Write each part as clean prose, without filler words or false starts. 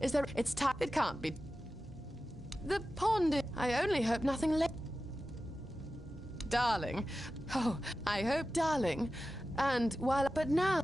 Is there... It's time. It can't be. The pond is... I only hope nothing late. Darling. Oh, I hope, darling. And while... But now...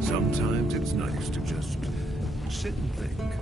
Sometimes it's nice to just sit and think.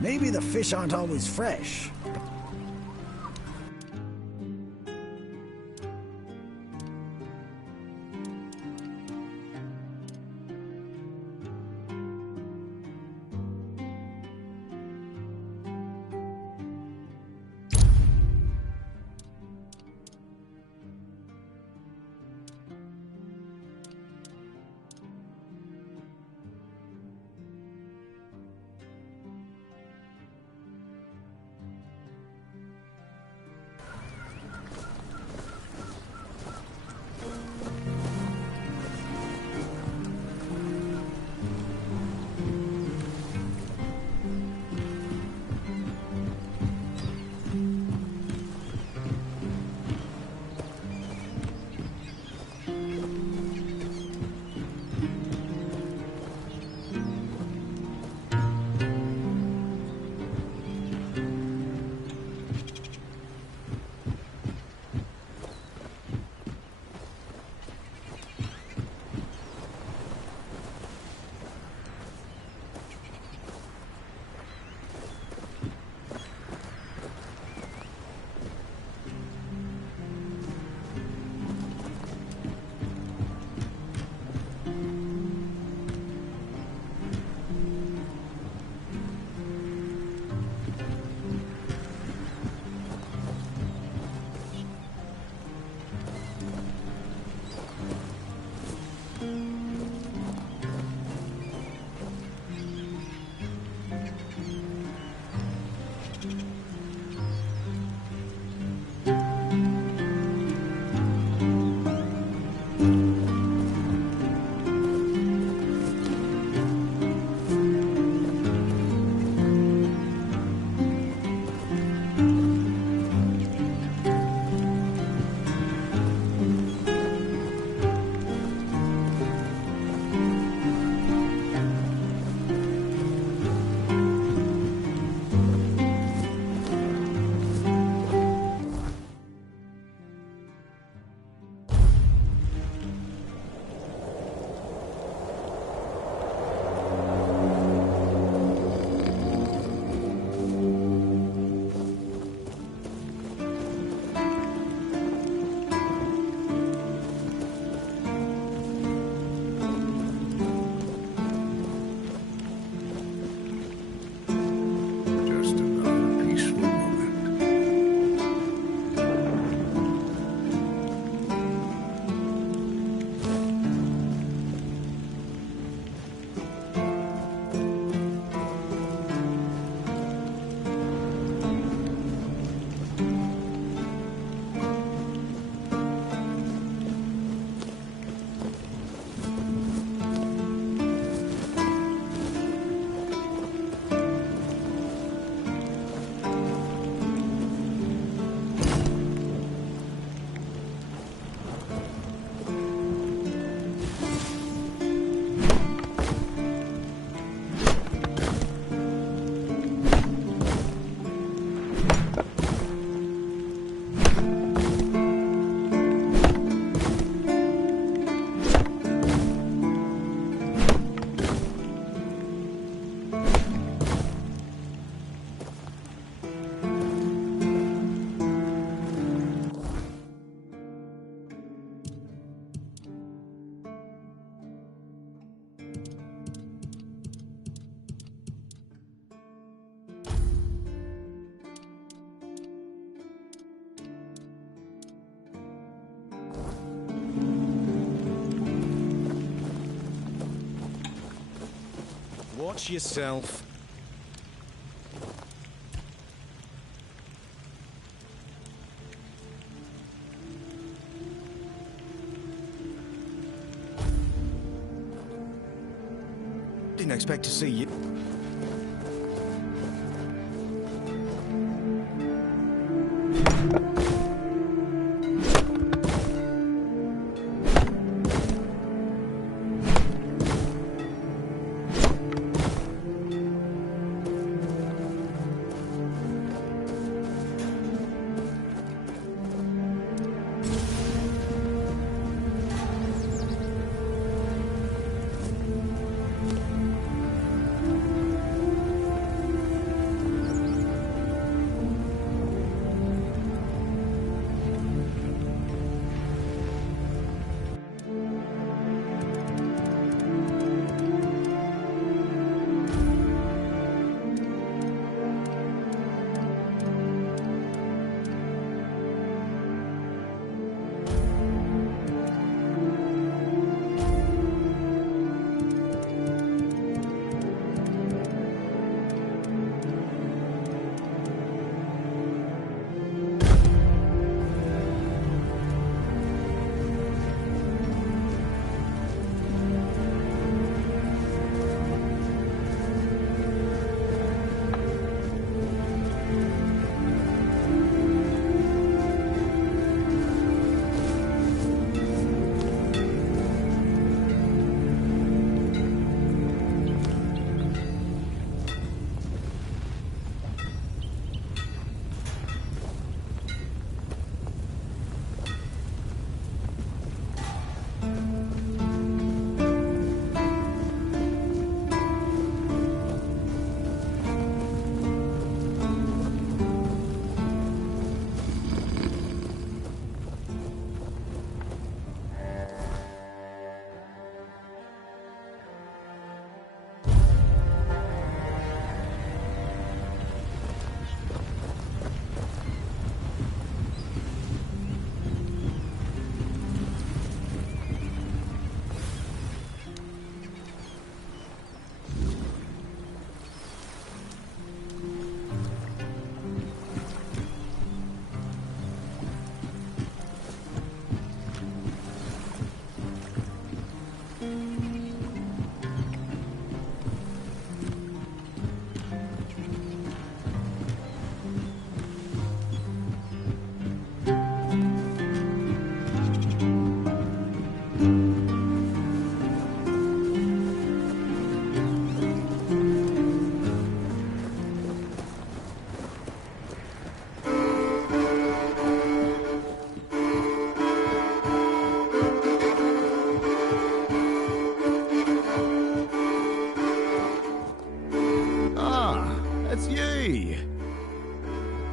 Maybe the fish aren't always fresh. Watch yourself. Didn't expect to see you.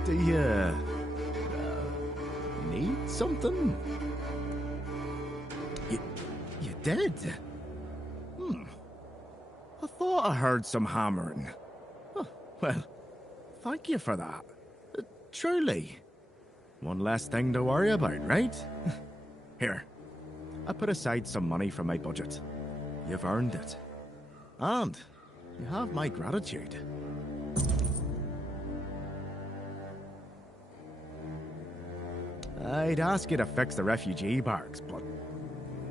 Do you need something? You did? I thought I heard some hammering. Oh, well, thank you for that. Truly. One less thing to worry about, right? Here, I put aside some money from my budget. You've earned it. And you have my gratitude. I'd ask you to fix the refugee barracks, but,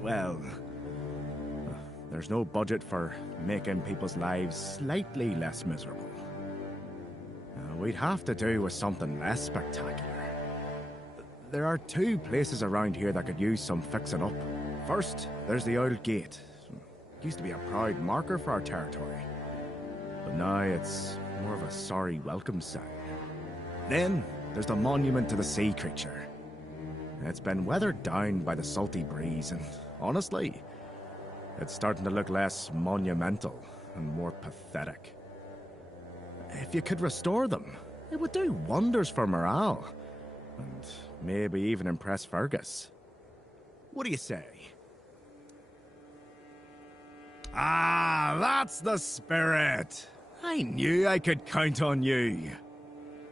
well, there's no budget for making people's lives slightly less miserable. We'd have to do with something less spectacular. There are two places around here that could use some fixing up. First, there's the old gate. It used to be a proud marker for our territory, but now it's more of a sorry welcome sign. Then, there's the monument to the sea creature. It's been weathered down by the salty breeze, and honestly, it's starting to look less monumental and more pathetic. If you could restore them, it would do wonders for morale, and maybe even impress Fergus. What do you say? Ah, that's the spirit! I knew I could count on you.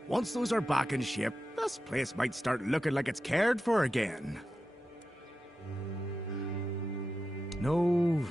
Once those are back in shape, this place might start looking like it's cared for again. No.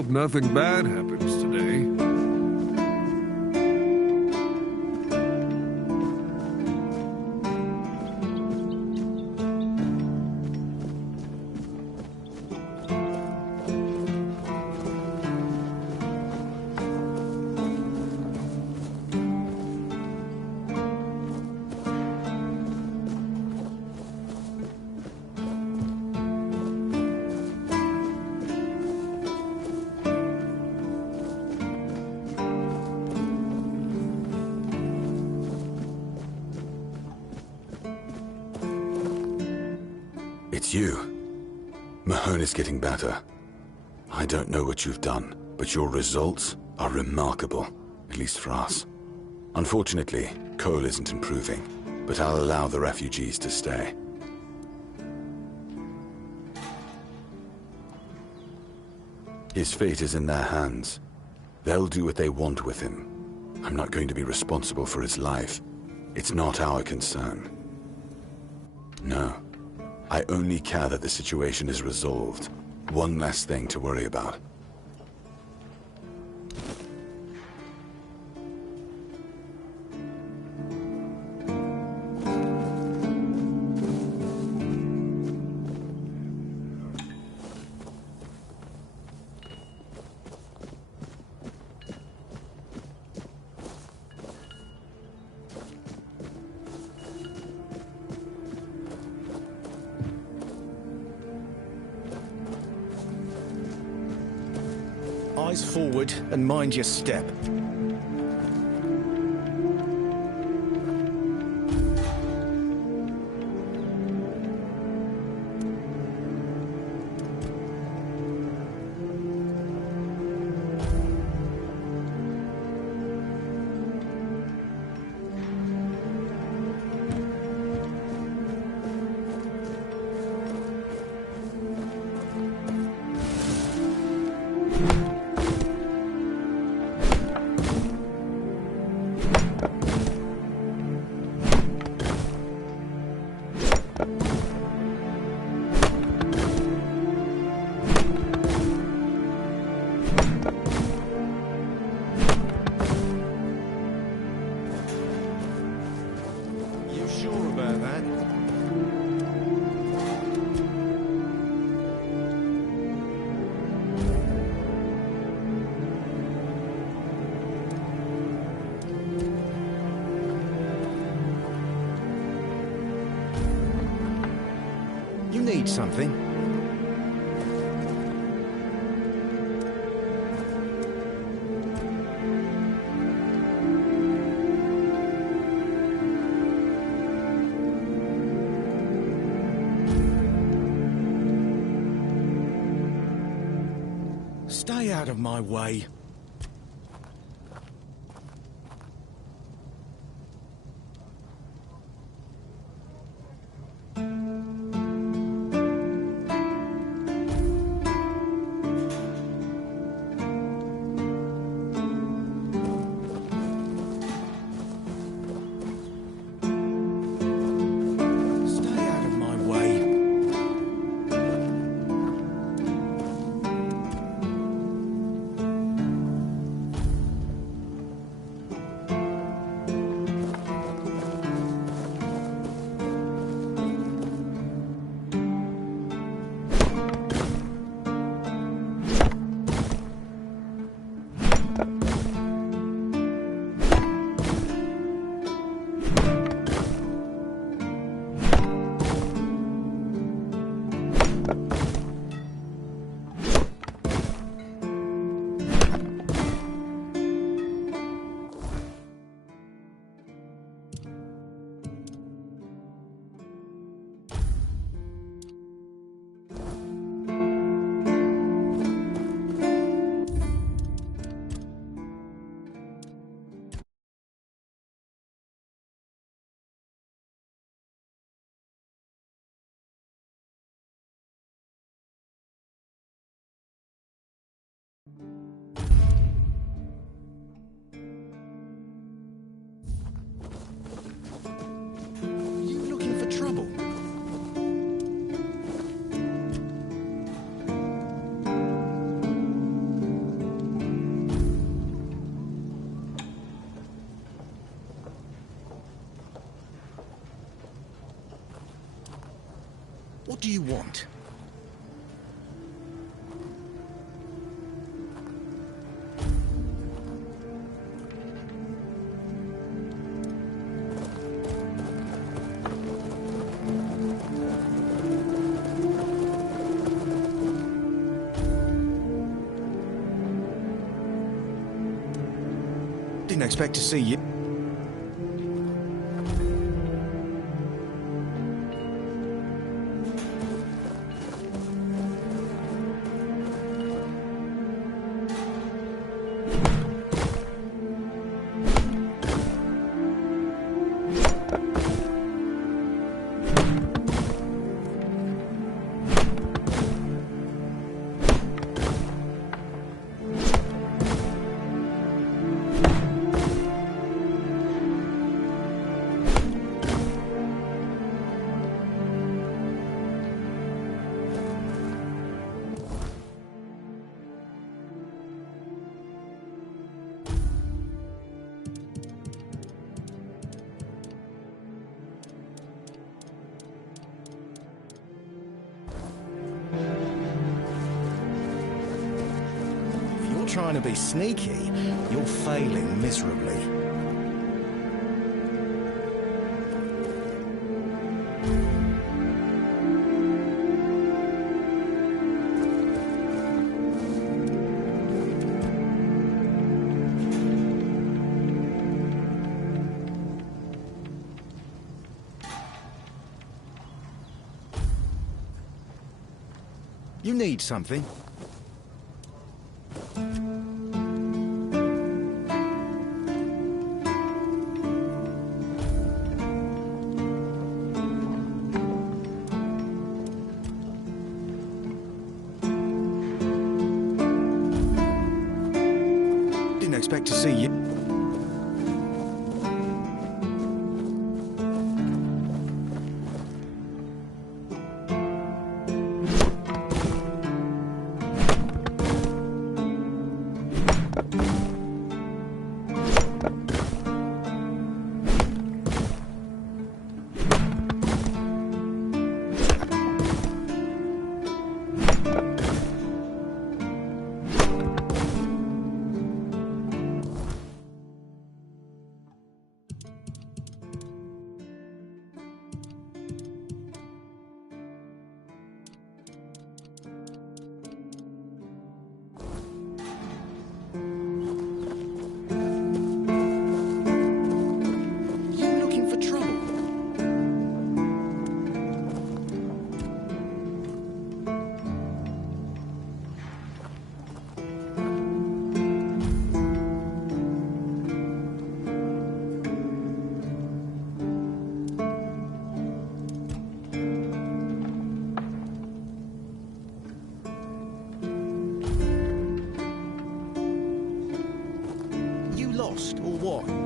hope nothing bad happens today. It's you. Mahone is getting better. I don't know what you've done, but your results are remarkable, at least for us. Unfortunately, Cole isn't improving, but I'll allow the refugees to stay. His fate is in their hands. They'll do what they want with him. I'm not going to be responsible for his life. It's not our concern. No. I only care that the situation is resolved. One less thing to worry about. Eyes forward and mind your step. You need something? Stay out of my way. What do you want? Didn't expect to see you. Trying to be sneaky, you're failing miserably. You need something. Expect to see you. Lost or what?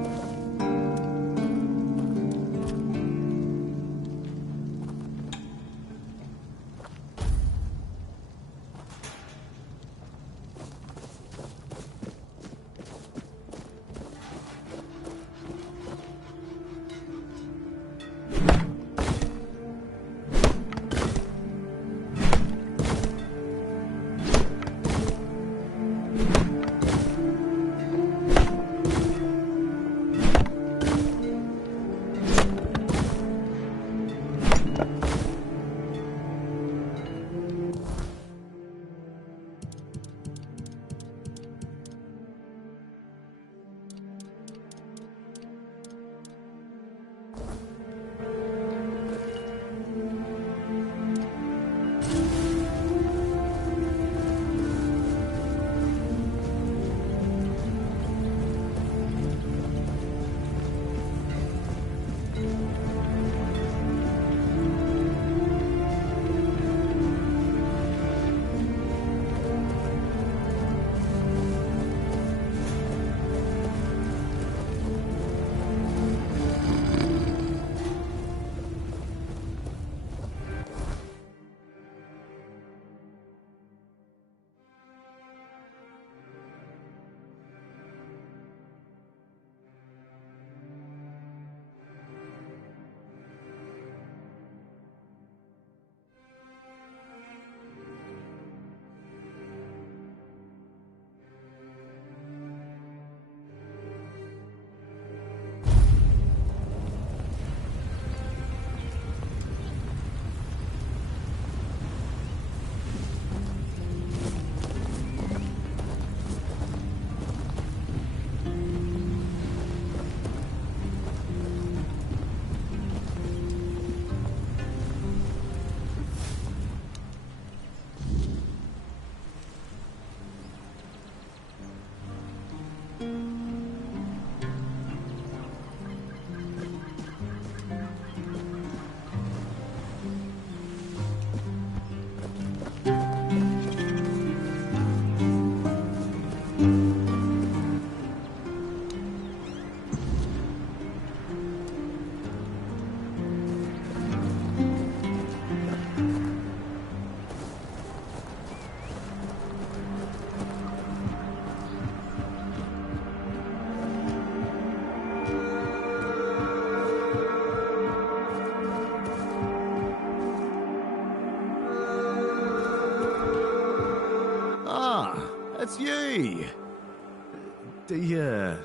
Do you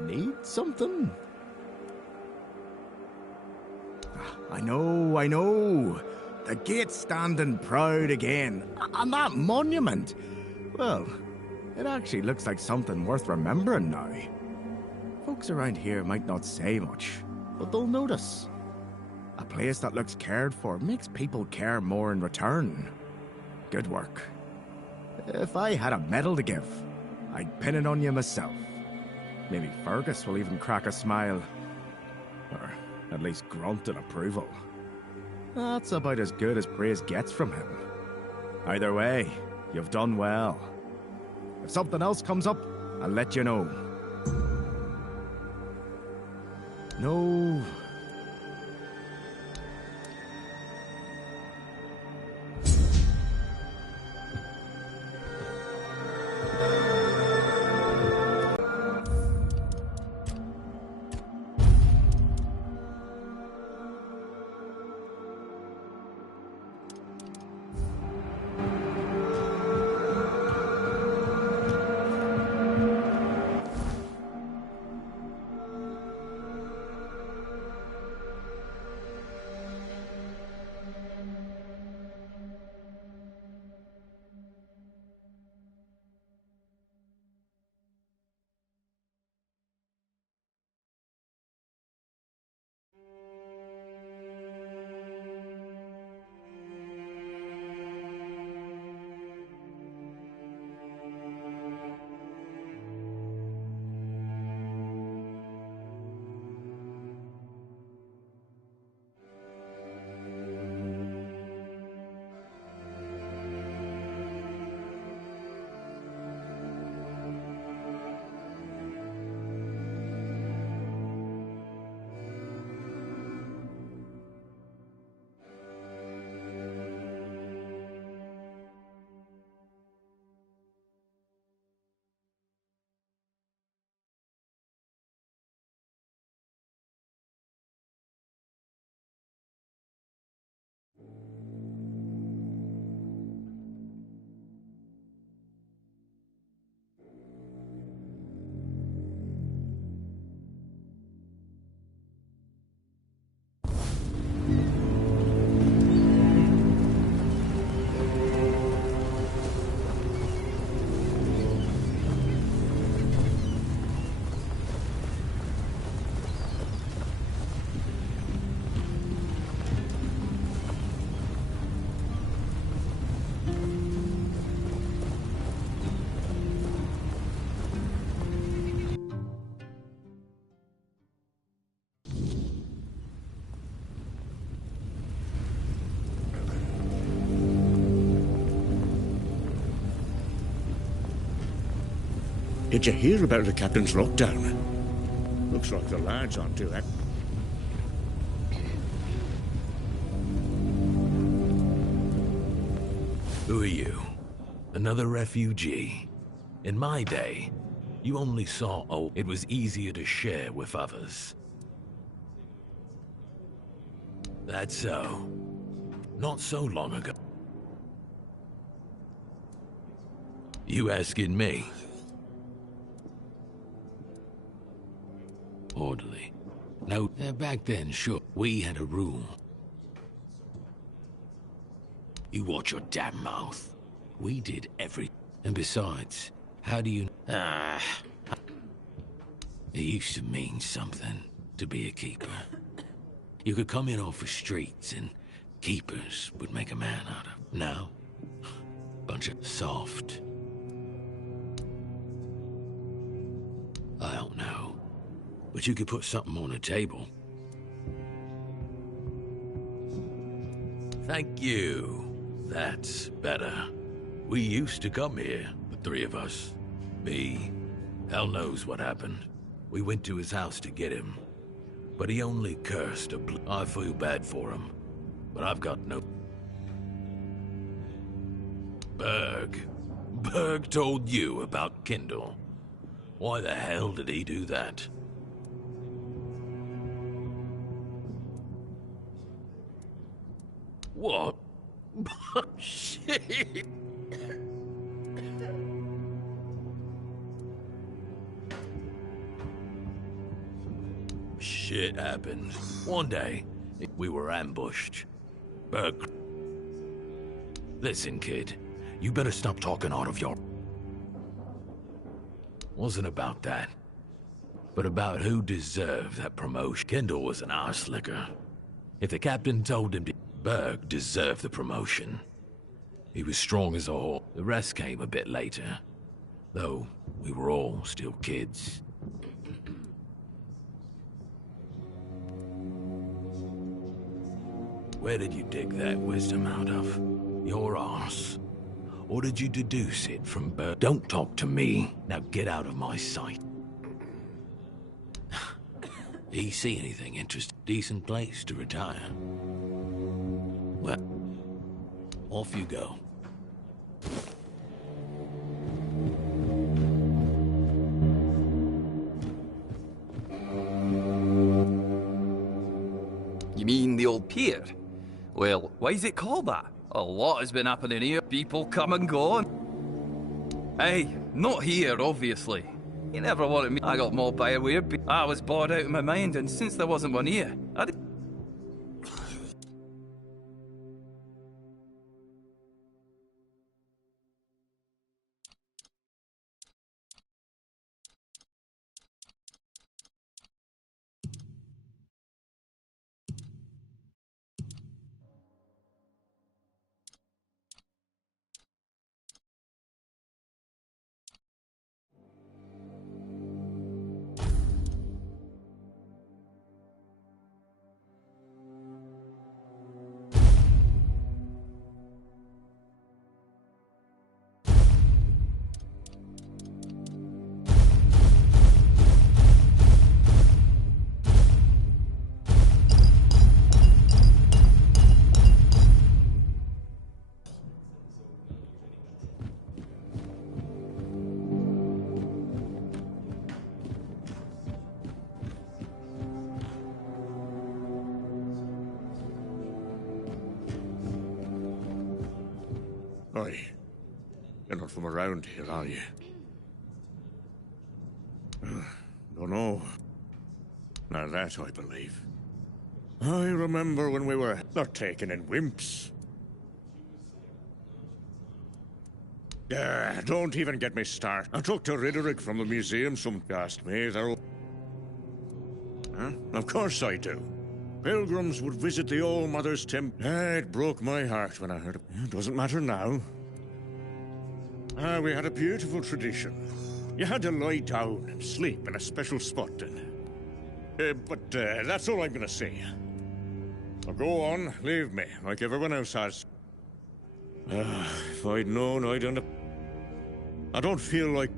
need something? I know. The gate's standing proud again. And that monument, well, it actually looks like something worth remembering now. Folks around here might not say much, but they'll notice. A place that looks cared for makes people care more in return. Good work. If I had a medal to give, I'd pin it on you myself. Maybe Fergus will even crack a smile. Or at least grunt in approval. That's about as good as praise gets from him. Either way, you've done well. If something else comes up, I'll let you know. No. Did you hear about the captain's lockdown? Looks like the lads aren't too happy. Who are you? Another refugee? In my day, you only saw, it was easier to share with others. That's so. Not so long ago. You asking me? Orderly. No, back then, sure, we had a rule. You watch your damn mouth. We did everything. And besides, how do you... It used to mean something to be a keeper. You could come in off the streets and keepers would make a man out of. Now, bunch of soft. I don't know. But you could put something on the table. Thank you. That's better. We used to come here, the three of us. Me, hell knows what happened. We went to his house to get him. But he only cursed a I feel bad for him. But I've got no... Berg told you about Kindle. Why the hell did he do that? What? Shit! Shit happened. One day, we were ambushed. Berg. Listen, kid. You better stop talking out of your... Wasn't about that. But about who deserved that promotion. Kendall was an arse licker. If the captain told him to... Berg deserved the promotion. He was strong as a horse. The rest came a bit later. Though, we were all still kids. Where did you dig that wisdom out of? Your arse? Or did you deduce it from Berg? Don't talk to me. Now get out of my sight. Do you see anything interesting? Decent place to retire. Well, off you go. You mean the old pier? Well, why is it called that? A lot has been happening here. People come and go. Hey, not here, obviously. You never wanted me. I got mobbed by a weird. I was bored out of my mind, and since there wasn't one here, I did. Aye. You're not from around here, are you? Don't know. Now that I believe. I remember when we were not taken in wimps. Don't even get me started. I talked to Ridderick from the museum. Some asked me they're... Huh? Of course I do. Pilgrims would visit the All-Mother's Temple. It broke my heart when I heard it. It doesn't matter now. We had a beautiful tradition. You had to lie down and sleep in a special spot then. But that's all I'm gonna say. So go on, leave me, like everyone else has. If I'd known, I'd end up... I don't feel like...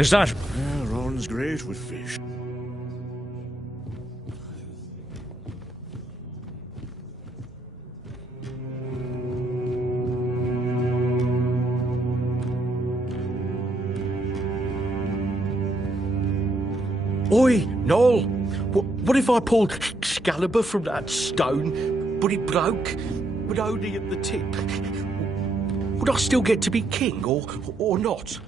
Is that? Ron's great with fish. Oi, Noel! What if I pulled Excalibur from that stone, but it broke, but only at the tip? Would I still get to be king, or not?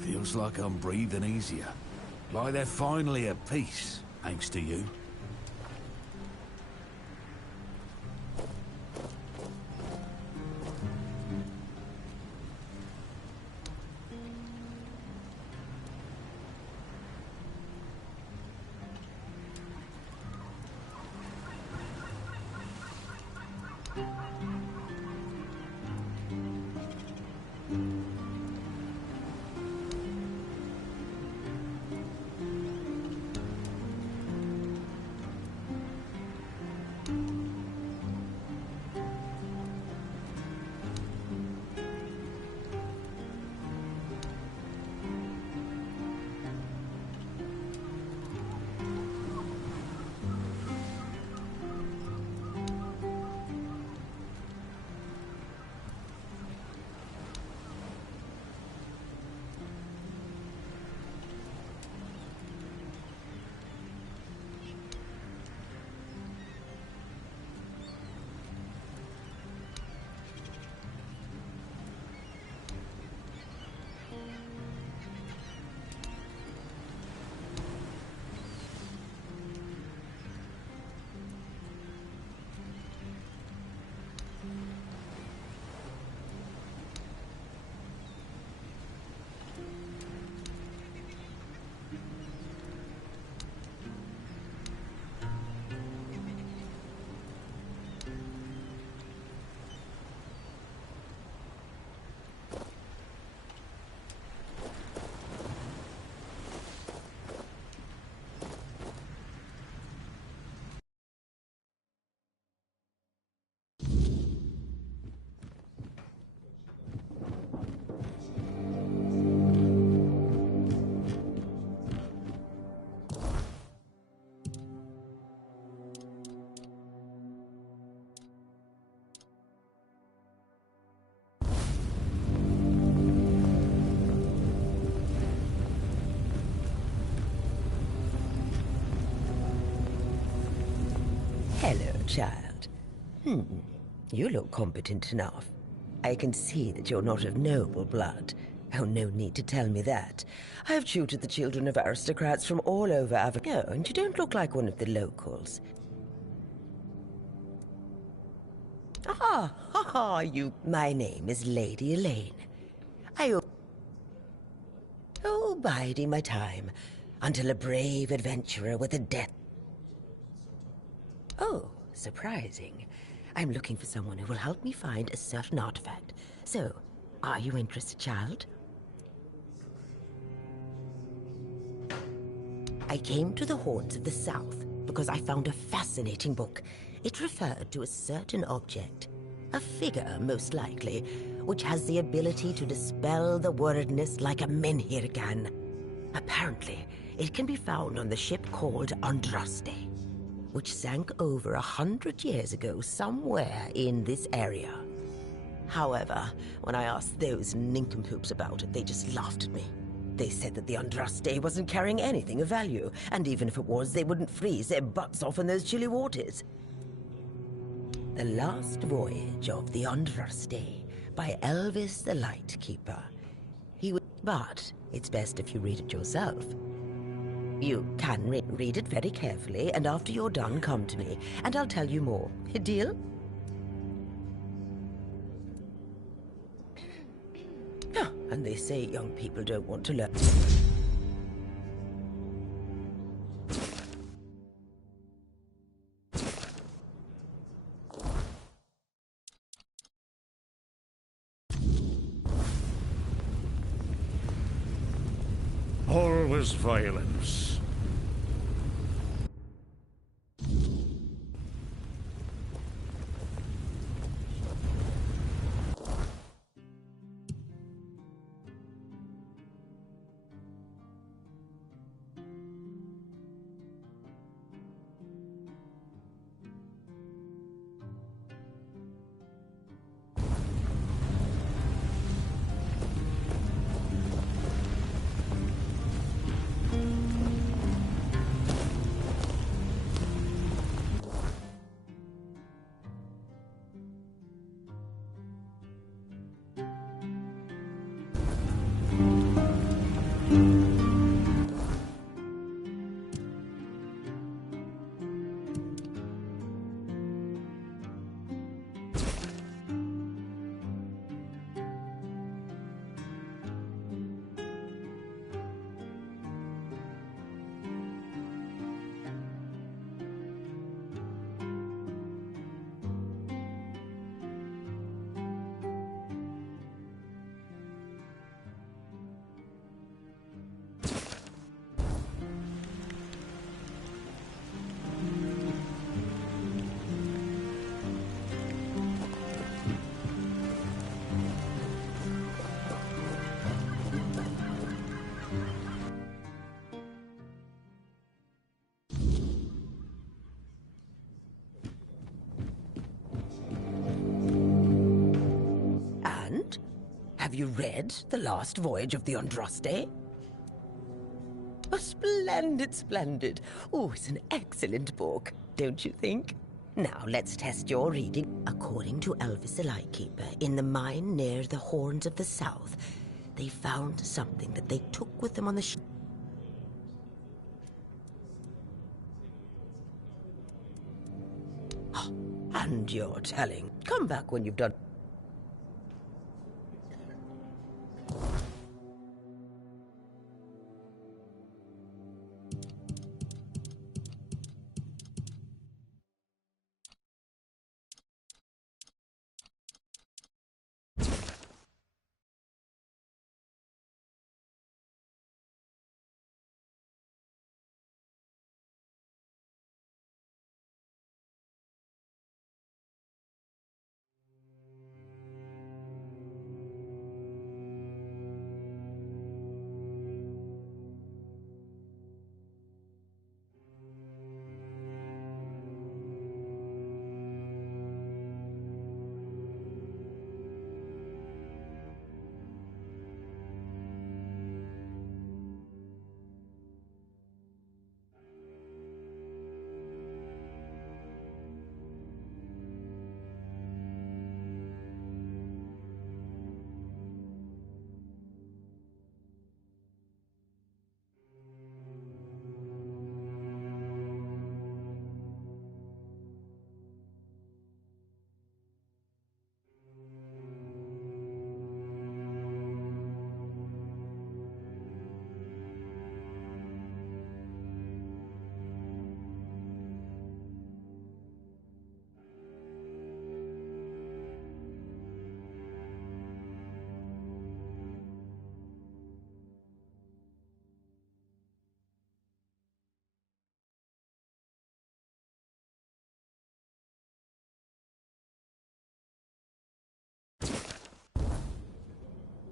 Feels like I'm breathing easier. Like they're finally at peace, thanks to you. Hello, child. You look competent enough. I can see that you're not of noble blood. Oh, no need to tell me that. I have tutored the children of aristocrats from all over Avalon. Oh, and you don't look like one of the locals. My name is Lady Elaine. Biding my time until a brave adventurer with a death. Oh, surprising. I'm looking for someone who will help me find a certain artifact. So, are you interested, child? I came to the Hordes of the South because I found a fascinating book. It referred to a certain object, a figure most likely, which has the ability to dispel the wordness like a menhir can. Apparently, it can be found on the ship called Andraste, which sank over 100 years ago somewhere in this area. However, when I asked those nincompoops about it, they just laughed at me. They said that the Andraste wasn't carrying anything of value, and even if it was, they wouldn't freeze their butts off in those chilly waters. The Last Voyage of the Andraste by Elvis the Lightkeeper. But it's best if you read it yourself. You can read it very carefully, and after you're done, come to me, and I'll tell you more. A deal? And they say young people don't want to learn. Always violence. Have you read The Last Voyage of the Andraste? Oh, splendid, splendid. Oh, it's an excellent book, don't you think? Now, let's test your reading. According to Elvis the Lightkeeper, in the mine near the Horns of the South, they found something that they took with them on the ship. And you're telling. Come back when you've done.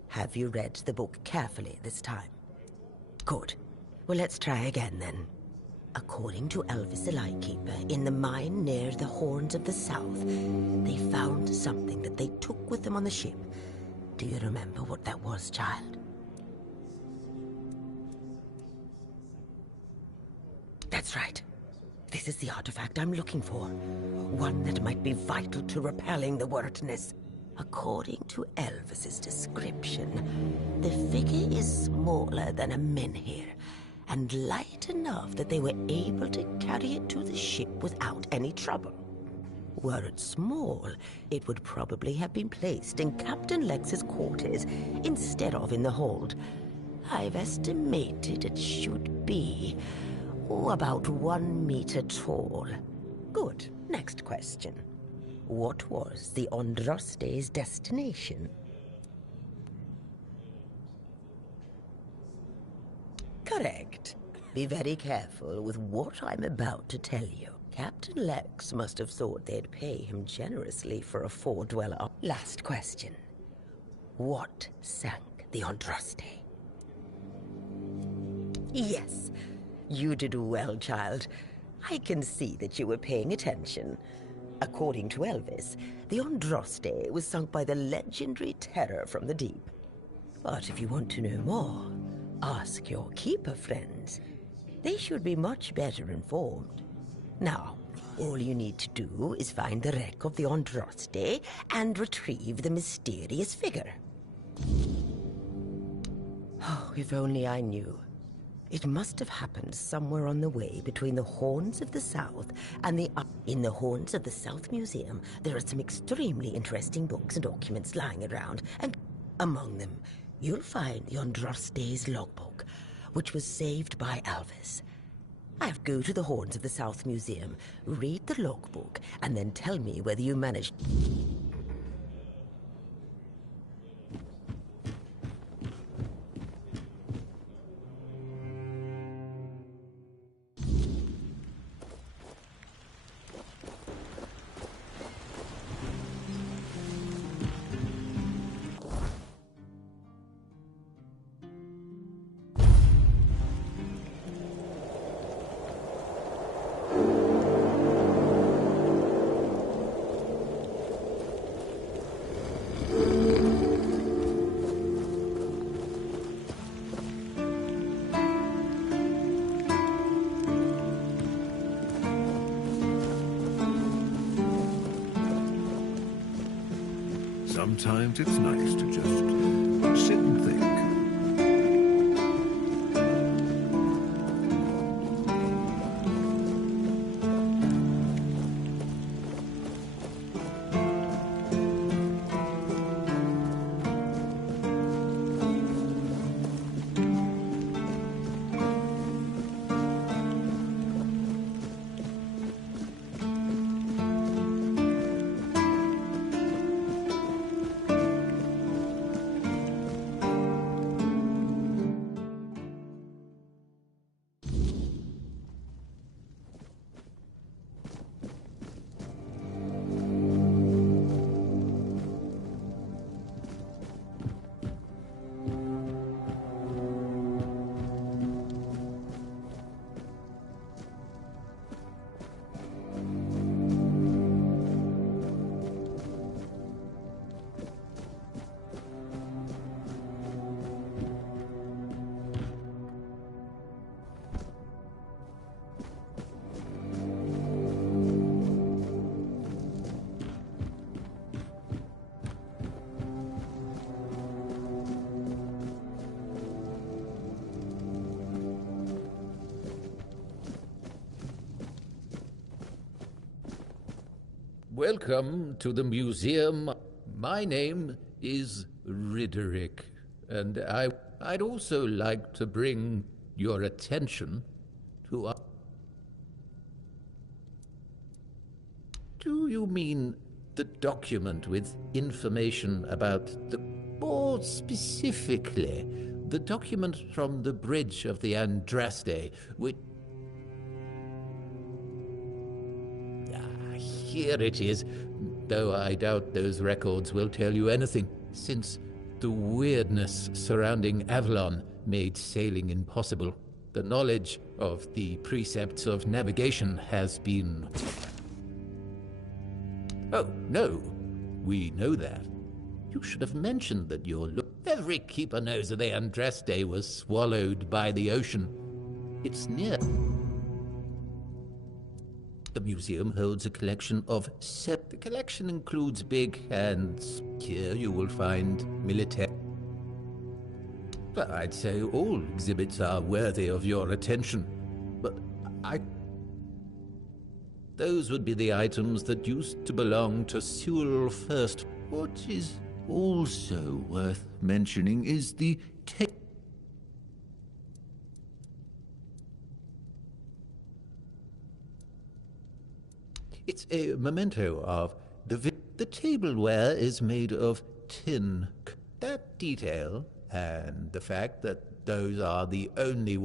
Have you read the book carefully this time? Good. Well, let's try again then. According to Elvis the Lightkeeper, in the mine near the Horns of the South, they found something that they took with them on the ship. Do you remember what that was, child? That's right. This is the artifact I'm looking for. One that might be vital to repelling the wordness. According to Elvis's description, the figure is smaller than a menhir, and light enough that they were able to carry it to the ship without any trouble. Were it small, it would probably have been placed in Captain Lex's quarters instead of in the hold. I've estimated it should be about 1 meter tall. Good. Next question. What was the Andraste's destination? Correct. Be very careful with what I'm about to tell you. Captain Lex must have thought they'd pay him generously for a four-dweller. Last question. What sank the Andraste? Yes, you did well, child. I can see that you were paying attention. According to Elvis, the Andraste was sunk by the legendary terror from the deep. But if you want to know more, ask your keeper friends. They should be much better informed. Now, all you need to do is find the wreck of the Andraste and retrieve the mysterious figure. Oh, if only I knew. It must have happened somewhere on the way between the Horns of the South and the... In the Horns of the South Museum, there are some extremely interesting books and documents lying around, and among them, you'll find the Andraste's logbook, which was saved by Alvis. I'll go to the Horns of the South Museum, read the logbook, and then tell me whether you managed... Sometimes it's nice to just sit and think. Welcome to the museum. My name is Ridderick, and I'd also like to bring your attention to... Do you mean the document with information about the... More specifically, the document from the bridge of the Andraste, which... Here it is, though I doubt those records will tell you anything, since the weirdness surrounding Avalon made sailing impossible. The knowledge of the precepts of navigation has been... Oh, no, we know that. You should have mentioned that your look... Every keeper knows that the Andraste was swallowed by the ocean. It's near... The museum holds a collection of The collection includes big hands. Here you will find military... But I'd say all exhibits are worthy of your attention. But those would be the items that used to belong to Sewell first. What is also worth mentioning is the It's a memento of the tableware is made of tin. That detail, and the fact that those are the only...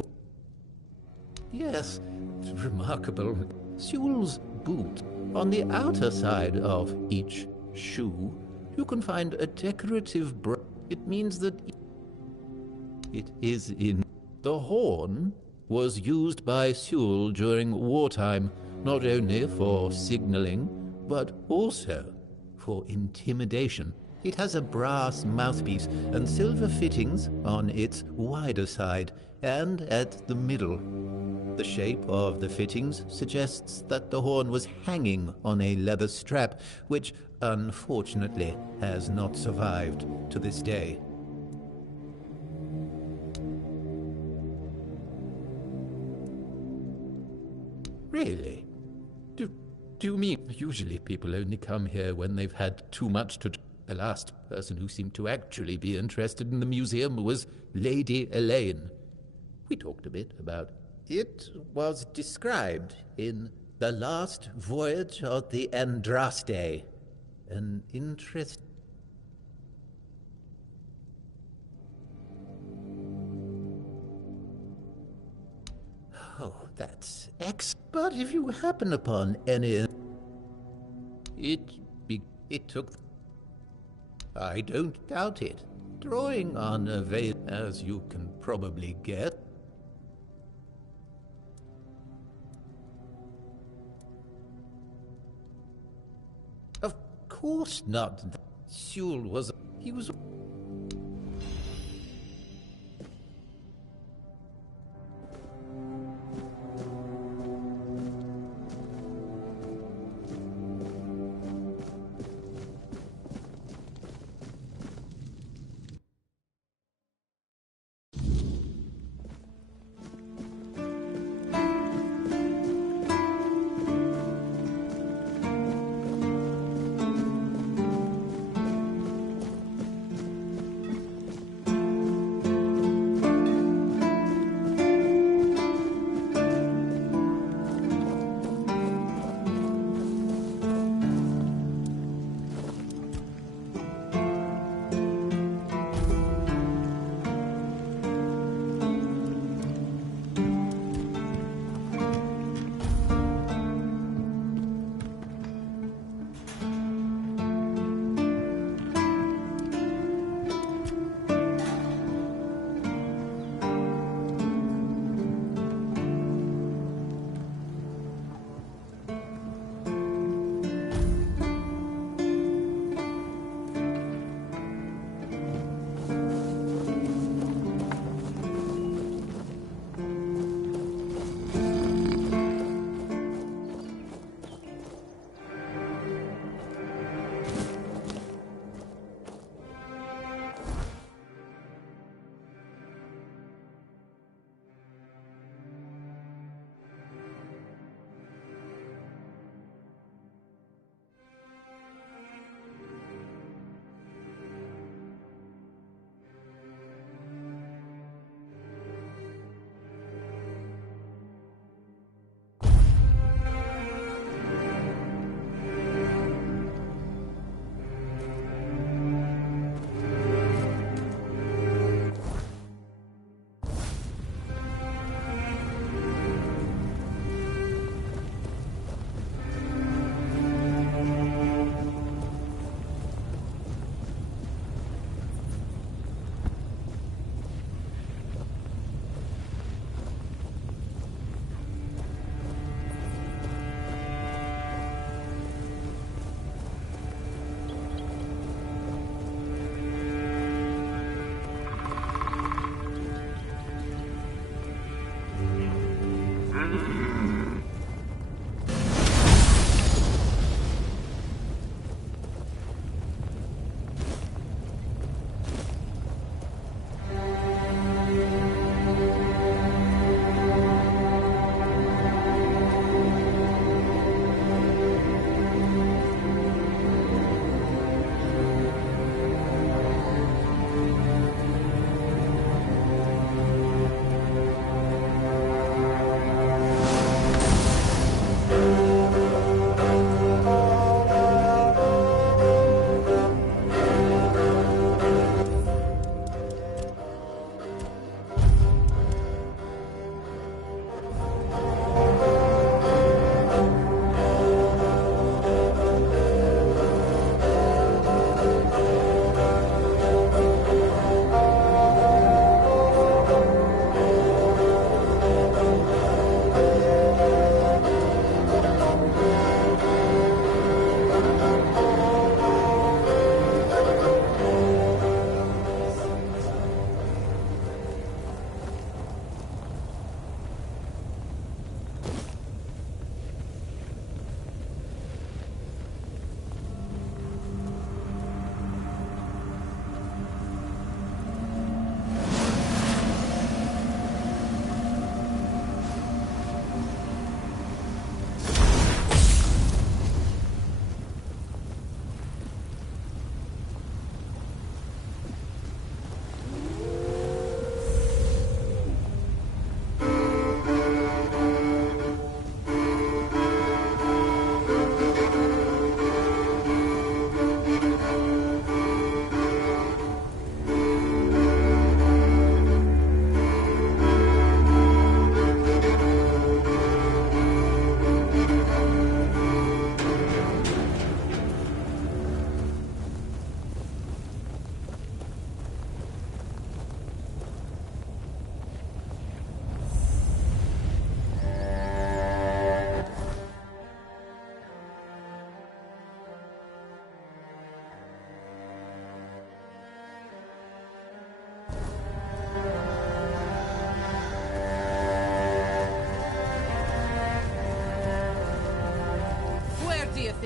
Yes, it's remarkable. Sewell's boot. On the outer side of each shoe, you can find a decorative It means that it is in. The horn was used by Sewell during wartime, not only for signaling, but also for intimidation. It has a brass mouthpiece and silver fittings on its wider side and at the middle. The shape of the fittings suggests that the horn was hanging on a leather strap, which unfortunately has not survived to this day. Really? Do you mean usually people only come here when they've had too much to... The last person who seemed to actually be interested in the museum was Lady Elaine. We talked a bit about it. Was described in The Last Voyage of the Andraste. An interest... Oh, that's but if you happen upon any... It took... I don't doubt it. Drawing on a veil, as you can probably get. Of course not. Sewell was... He was...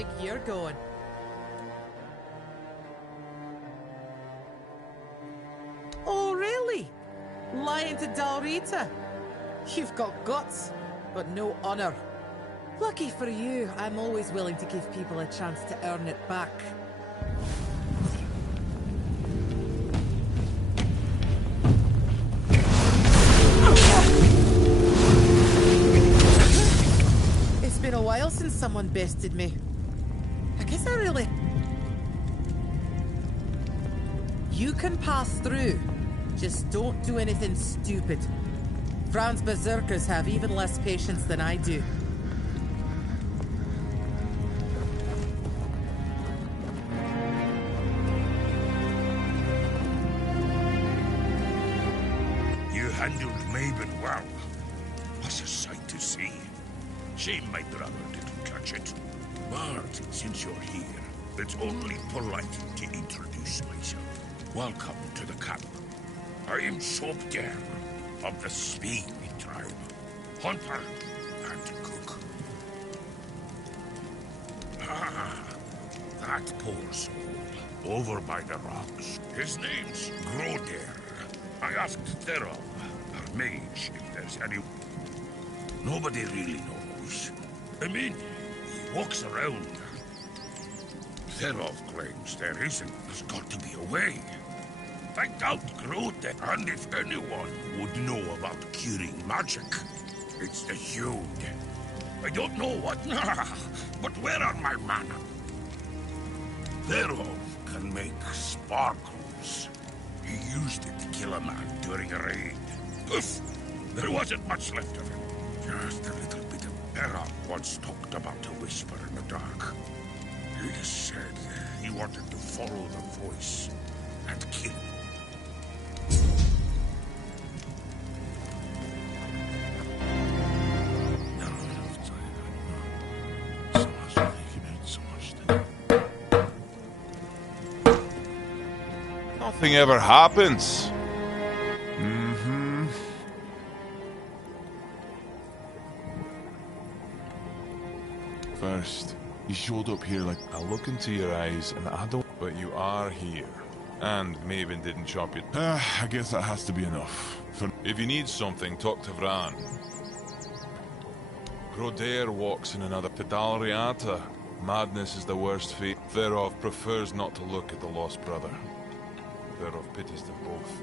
think you're going? Oh, really? Lying to Dalrita? You've got guts, but no honor. Lucky for you, I'm always willing to give people a chance to earn it back. It's been a while since someone bested me. I guess I really... You can pass through. Just don't do anything stupid. Fran's berserkers have even less patience than I do. You handled Maven well. What's a sight to see. Shame my brother didn't catch it. But since you're here, it's only polite to introduce myself. Welcome to the camp. I am Sobder of the Speed tribe. Hunter and cook. Ah, that poor soul, over by the rocks. His name's Groder. I asked Therov, our mage, if there's any... Nobody really knows. I mean, he walks around. Therov claims there isn't. There's got to be a way. I doubt Groder, and if anyone would know about curing magic, it's the Hude. I don't know what, but where are my mana? Therov can make sparkles. He used it to kill a man during a raid. Poof! There wasn't much left of him. Just a little bit of... Therov once talked about a whisper in the dark. He said he wanted to follow the voice and kill him. Nothing ever happens. First, you showed up here like I look into your eyes and I don't... But you are here. And Maven didn't chop you. I guess that has to be enough. If you need something, talk to Vran. Groder walks in another... To Dalriata, madness is the worst fate. Therov prefers not to look at the lost brother. Therov pities them both.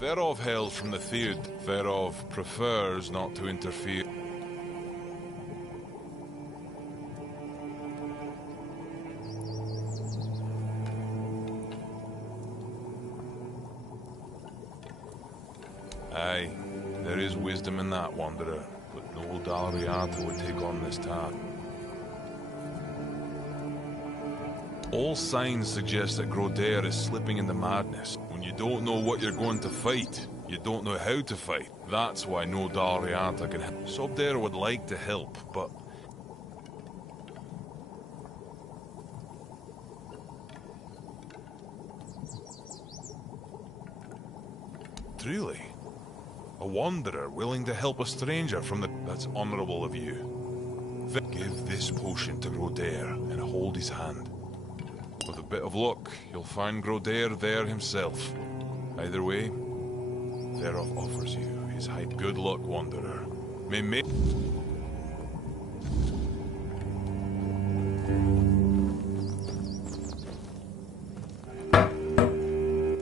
Therov hails from the Theod. Therov prefers not to interfere. Aye, there is wisdom in that, Wanderer, but no Dalriata would take on this task. All signs suggest that Groder is slipping into madness. When you don't know what you're going to fight, you don't know how to fight. That's why no Dalriata can help. Sobder would like to help, but... Truly? A wanderer willing to help a stranger from the... That's honorable of you. Give this potion to Groder and hold his hand. With a bit of luck, you'll find Groder there himself. Either way, Therov offers you his hide. Good luck, Wanderer. May...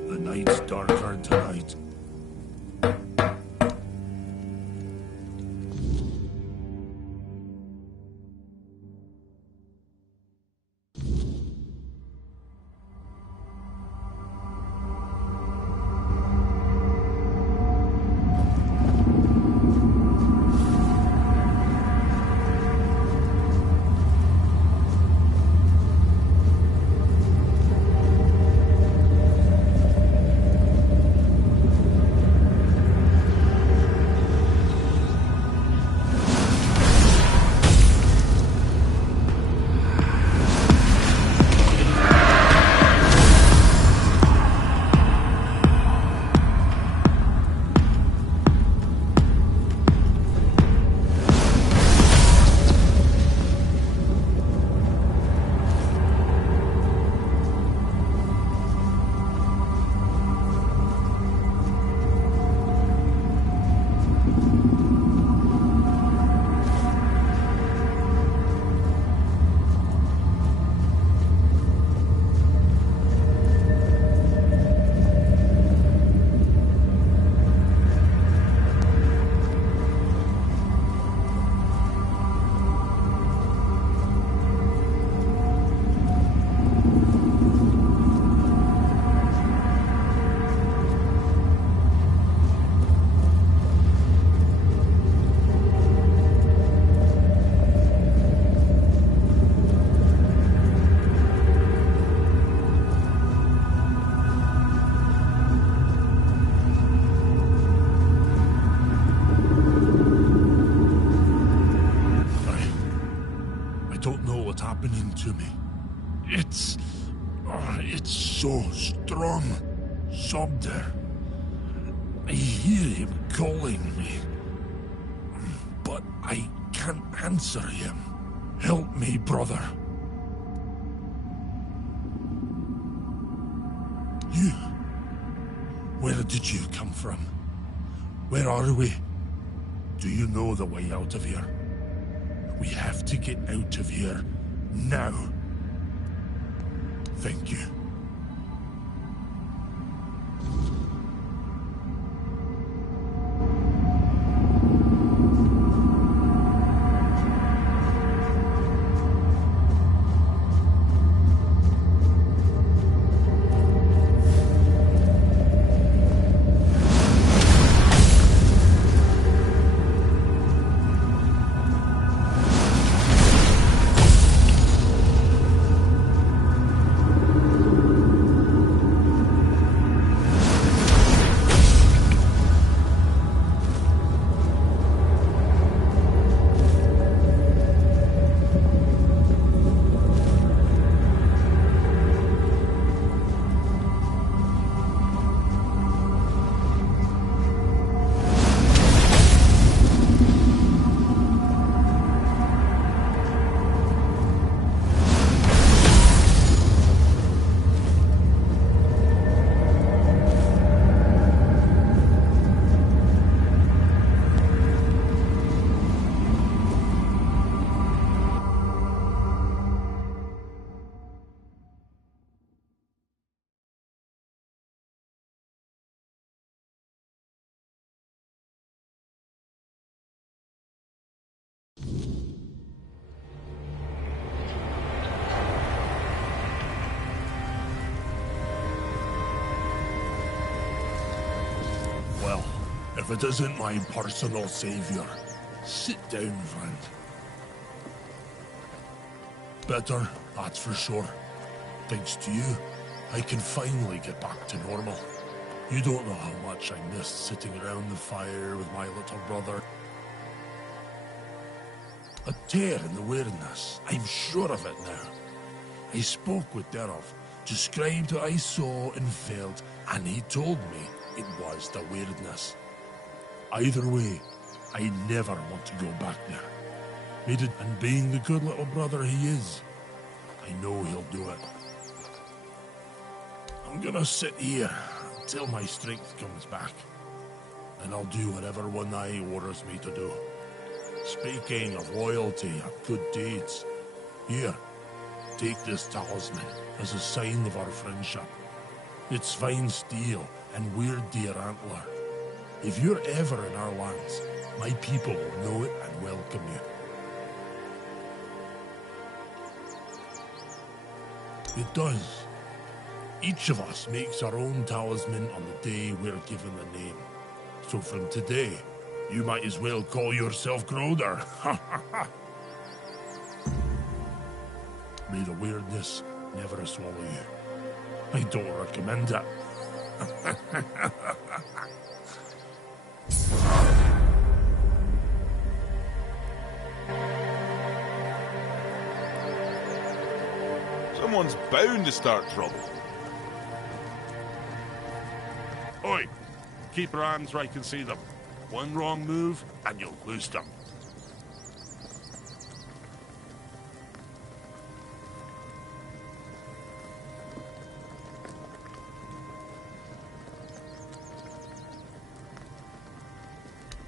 The night's darker tonight. strong. Sobbed her. I hear him calling me. But I can't answer him. Help me, brother. You. Where did you come from? Where are we? Do you know the way out of here? We have to get out of here now. Thank you. Well, if it isn't my personal savior, sit down, friend. Better, that's for sure. Thanks to you, I can finally get back to normal. You don't know how much I missed sitting around the fire with my little brother. A tear in the weirdness, I'm sure of it now. I spoke with Derov, described what I saw and felt, and he told me it was the weirdness. Either way, I never want to go back there. Made it, and being the good little brother he is, I know he'll do it. I'm gonna sit here until my strength comes back, and I'll do whatever one eye orders me to do. Speaking of loyalty and good deeds, here, take this talisman as a sign of our friendship. It's fine steel and weird deer antler. If you're ever in our lands, my people will know it and welcome you. It does. Each of us makes our own talisman on the day we're given the name. So from today, you might as well call yourself Groder. May the weirdness never swallow you. I don't recommend it. Someone's bound to start trouble. Oi! Keep your hands where I can see them. One wrong move, and you'll lose them.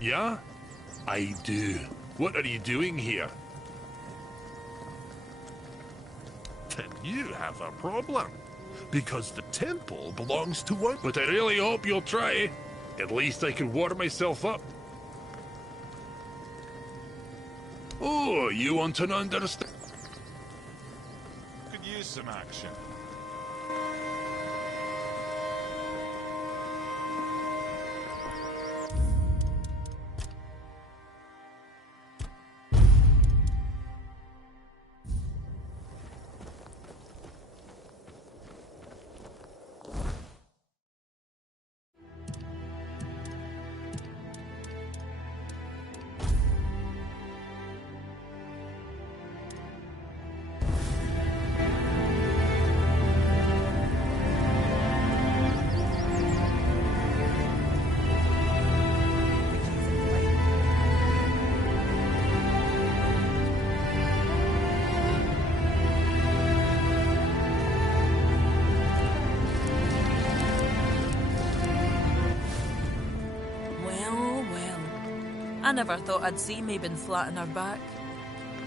Yeah? I do. What are you doing here? Then you have a problem. Because the temple belongs to one. But I really hope you'll try. At least I can warm myself up. Oh, you want to understand? Could use some action. I never thought I'd see Mabon flat on her back,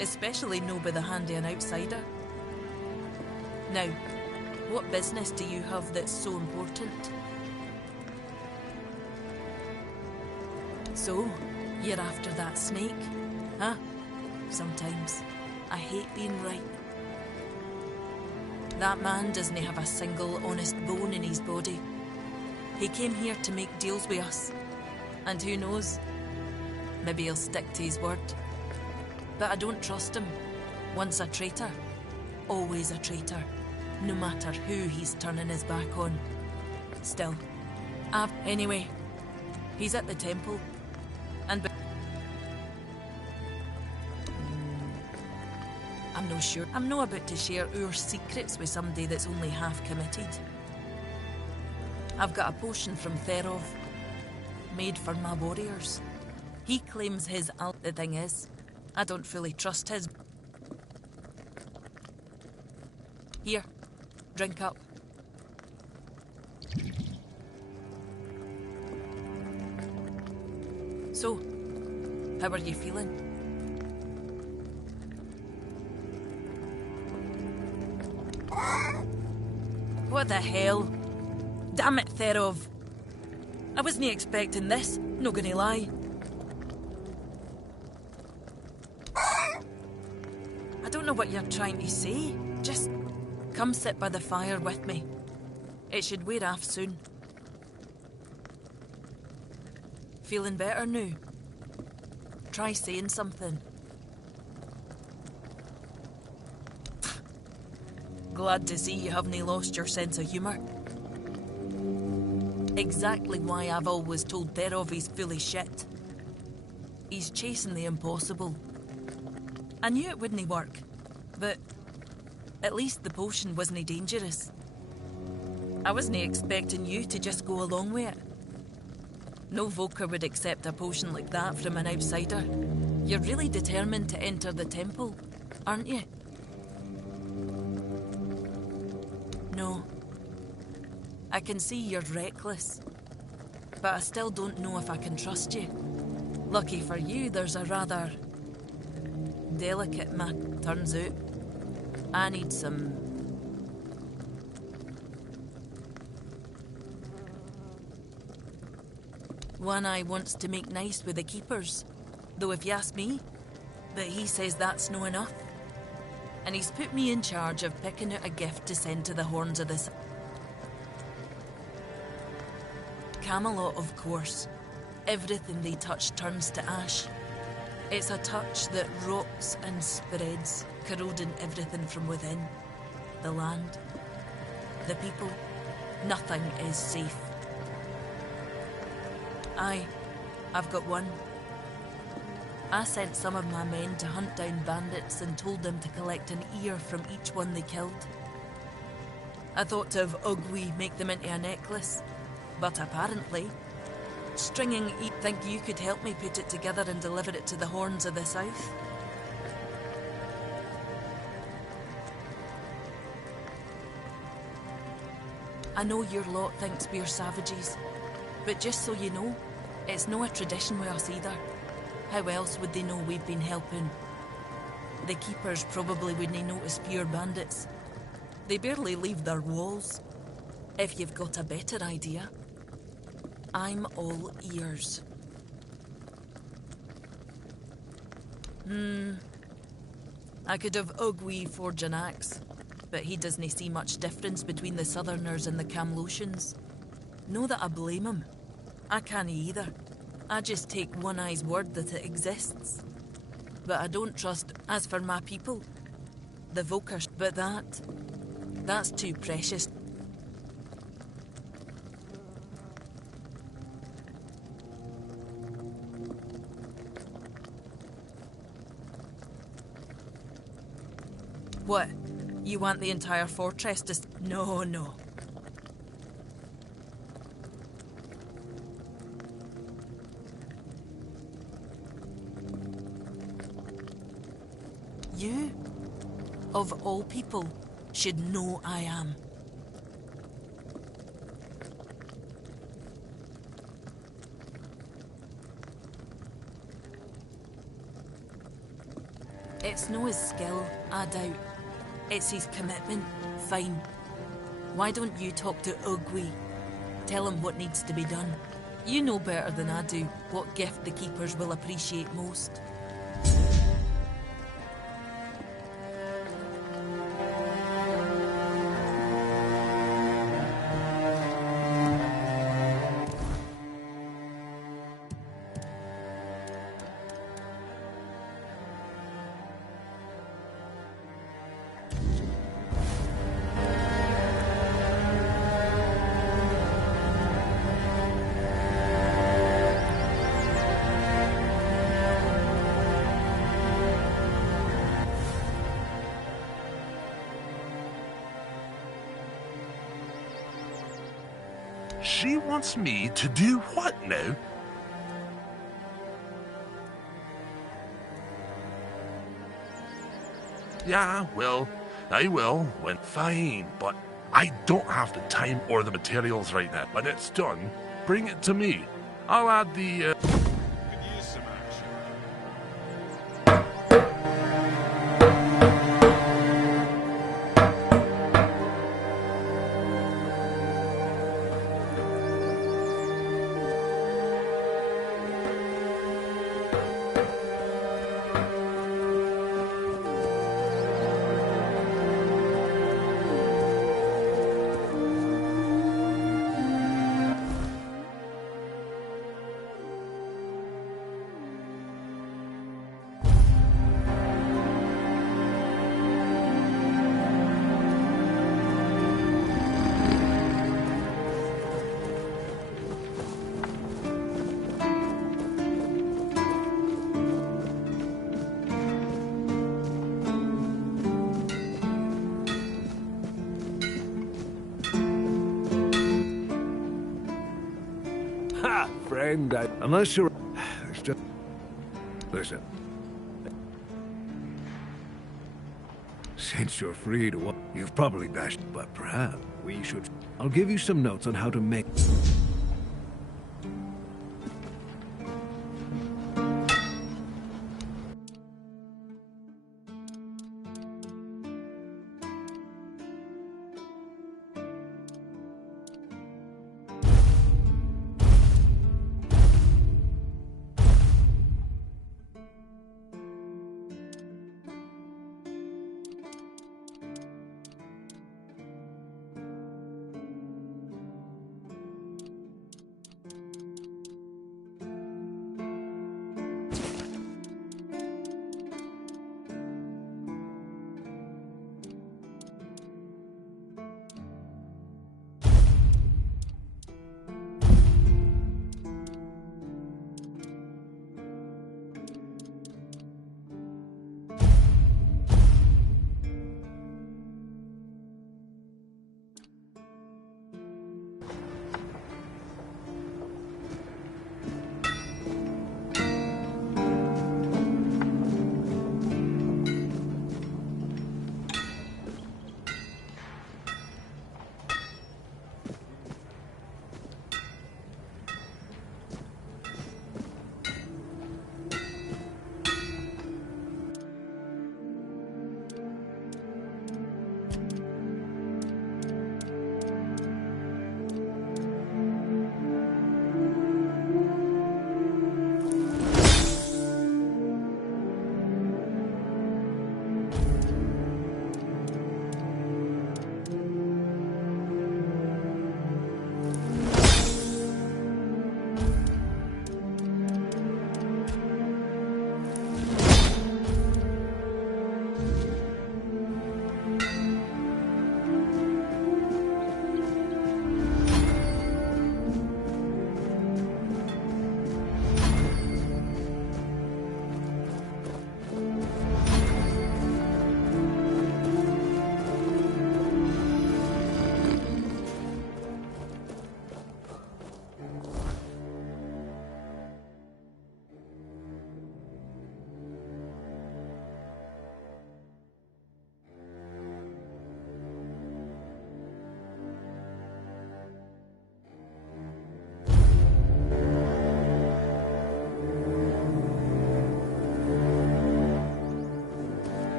especially no by the hand of an outsider. Now, what business do you have that's so important? So, you're after that snake, huh? Sometimes, I hate being right. That man doesn't have a single honest bone in his body. He came here to make deals with us. And who knows? Maybe he'll stick to his word. But I don't trust him. Once a traitor, always a traitor. No matter who he's turning his back on. Still, anyway, he's at the temple. And I'm no sure. I'm not about to share our secrets with somebody that's only half committed. I've got a potion from Therov, made for my warriors. He claims his The thing is, I don't fully trust his. Here, drink up. So, how are you feeling? What the hell? Damn it, Therov. I wasn't expecting this, not gonna lie. I don't know what you're trying to say. Just come sit by the fire with me. It should wear off soon. Feeling better now? Try saying something. Glad to see you haven't lost your sense of humour. Exactly why I've always told Therov he's full of shit. He's chasing the impossible. I knew it wouldn't work, but at least the potion wasn't dangerous. I wasn't expecting you to just go along with it. No Volker would accept a potion like that from an outsider. You're really determined to enter the temple, aren't you? No. I can see you're reckless, but I still don't know if I can trust you. Lucky for you, there's a rather delicate turns out. I need some... One Eye wants to make nice with the keepers, though if you ask me, but he says that's no enough. And he's put me in charge of picking out a gift to send to the Horns of the South. Camelot, of course. Everything they touch turns to ash. It's a touch that rots and spreads, corroding everything from within. The land, the people, nothing is safe. I've got one. I sent some of my men to hunt down bandits and told them to collect an ear from each one they killed. I thought of Ugwi make them into a necklace, but apparently, stringing think you could help me put it together and deliver it to the Horns of the South? I know your lot thinks we're savages, but just so you know, it's no a tradition with us either. How else would they know we've been helping? The keepers probably wouldn't notice pure bandits. They barely leave their walls. If you've got a better idea, I'm all ears. I could have Ugwi forge an axe, but he doesn't see much difference between the Southerners and the Camlotians. No that I blame him. I can't either. I just take One Eye's word that it exists. But I don't trust, as for my people, the Volkers, but that's too precious. What? You want the entire fortress to... No, no. You, of all people, should know I am. It's no his skill, I doubt. It's his commitment. Fine. Why don't you talk to Ugwi? Tell him what needs to be done. You know better than I do what gift the Keepers will appreciate most. She wants me to do what now? Yeah, well, I will when fine, but I don't have the time or the materials right now. When it's done, bring it to me. I'll add the, friend, unless you're... There's just... Listen. Since you're free to walk, you've probably bashed, but perhaps we should... I'll give you some notes on how to make...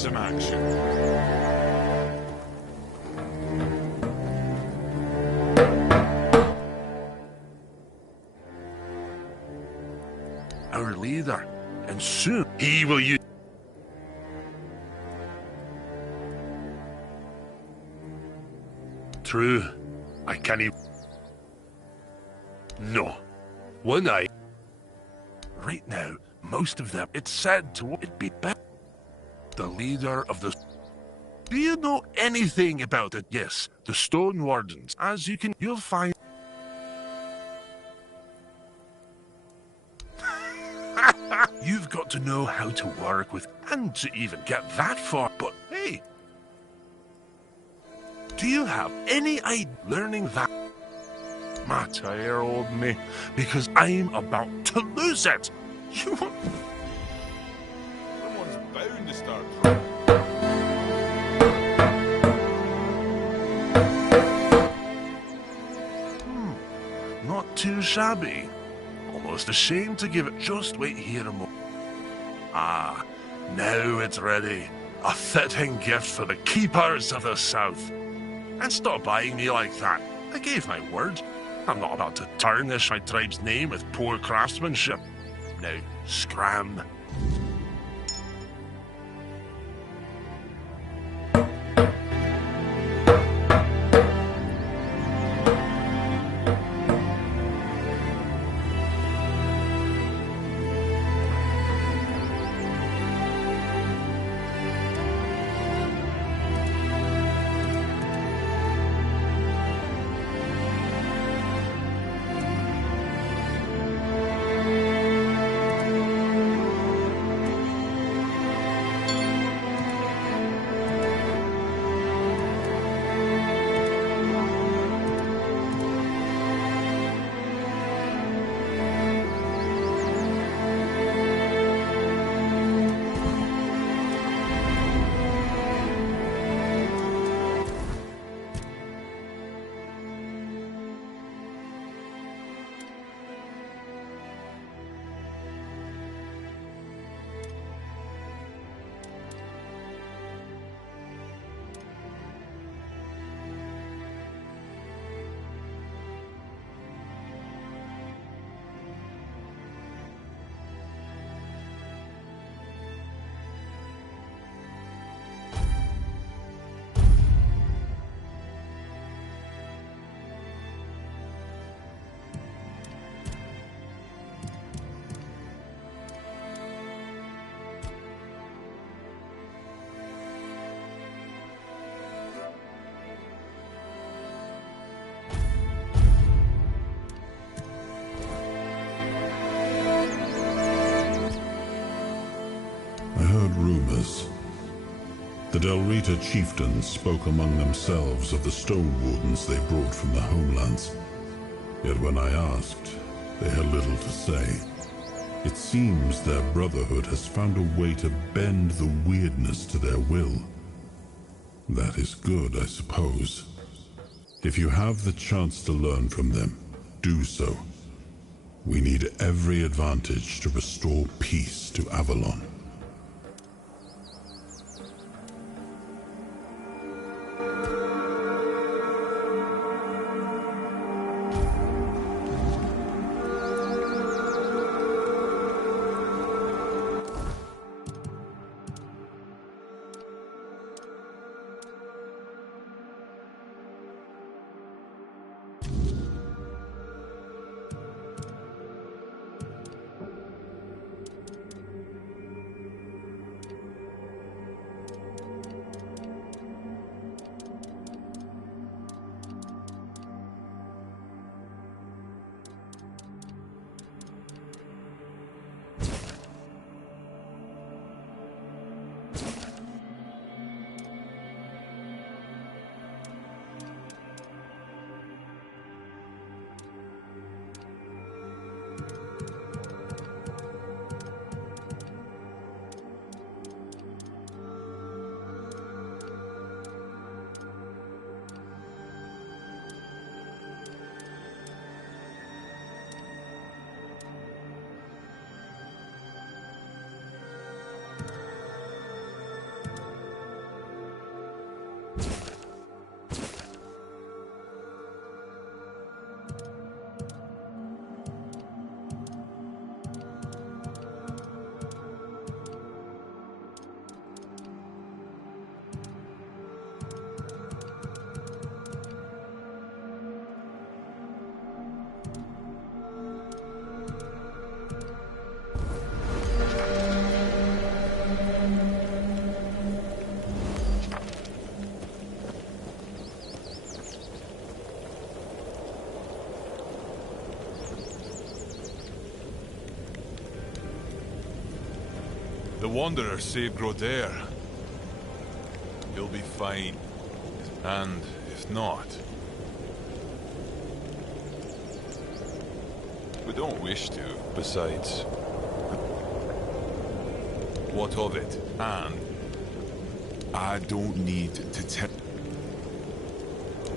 some action. Our leader, and soon he will use. True, I can't even. No, one eye. Right now, most of them, it's said to it'd be better. The leader of the. Do you know anything about it? Yes, the Stone Wardens. As you'll find. You've got to know how to work with, and to even get that far. But hey, do you have any idea learning that? Matter, old me, because I'm about to lose it. You want... Someone's bound to start. Not too shabby. Almost ashamed to give it. Just wait here a moment. Ah, now it's ready. A fitting gift for the keepers of the South. And stop eyeing me like that. I gave my word. I'm not about to tarnish my tribe's name with poor craftsmanship. Now, scram. Rumors. The Delrita chieftains spoke among themselves of the stone wardens they brought from the homelands. Yet when I asked, they had little to say. It seems their brotherhood has found a way to bend the weirdness to their will. That is good, I suppose. If you have the chance to learn from them, do so. We need every advantage to restore peace to Avalon. The Wanderer saved Grodair. He'll be fine. And if not... we don't wish to. Besides... what of it? And... I don't need to tell...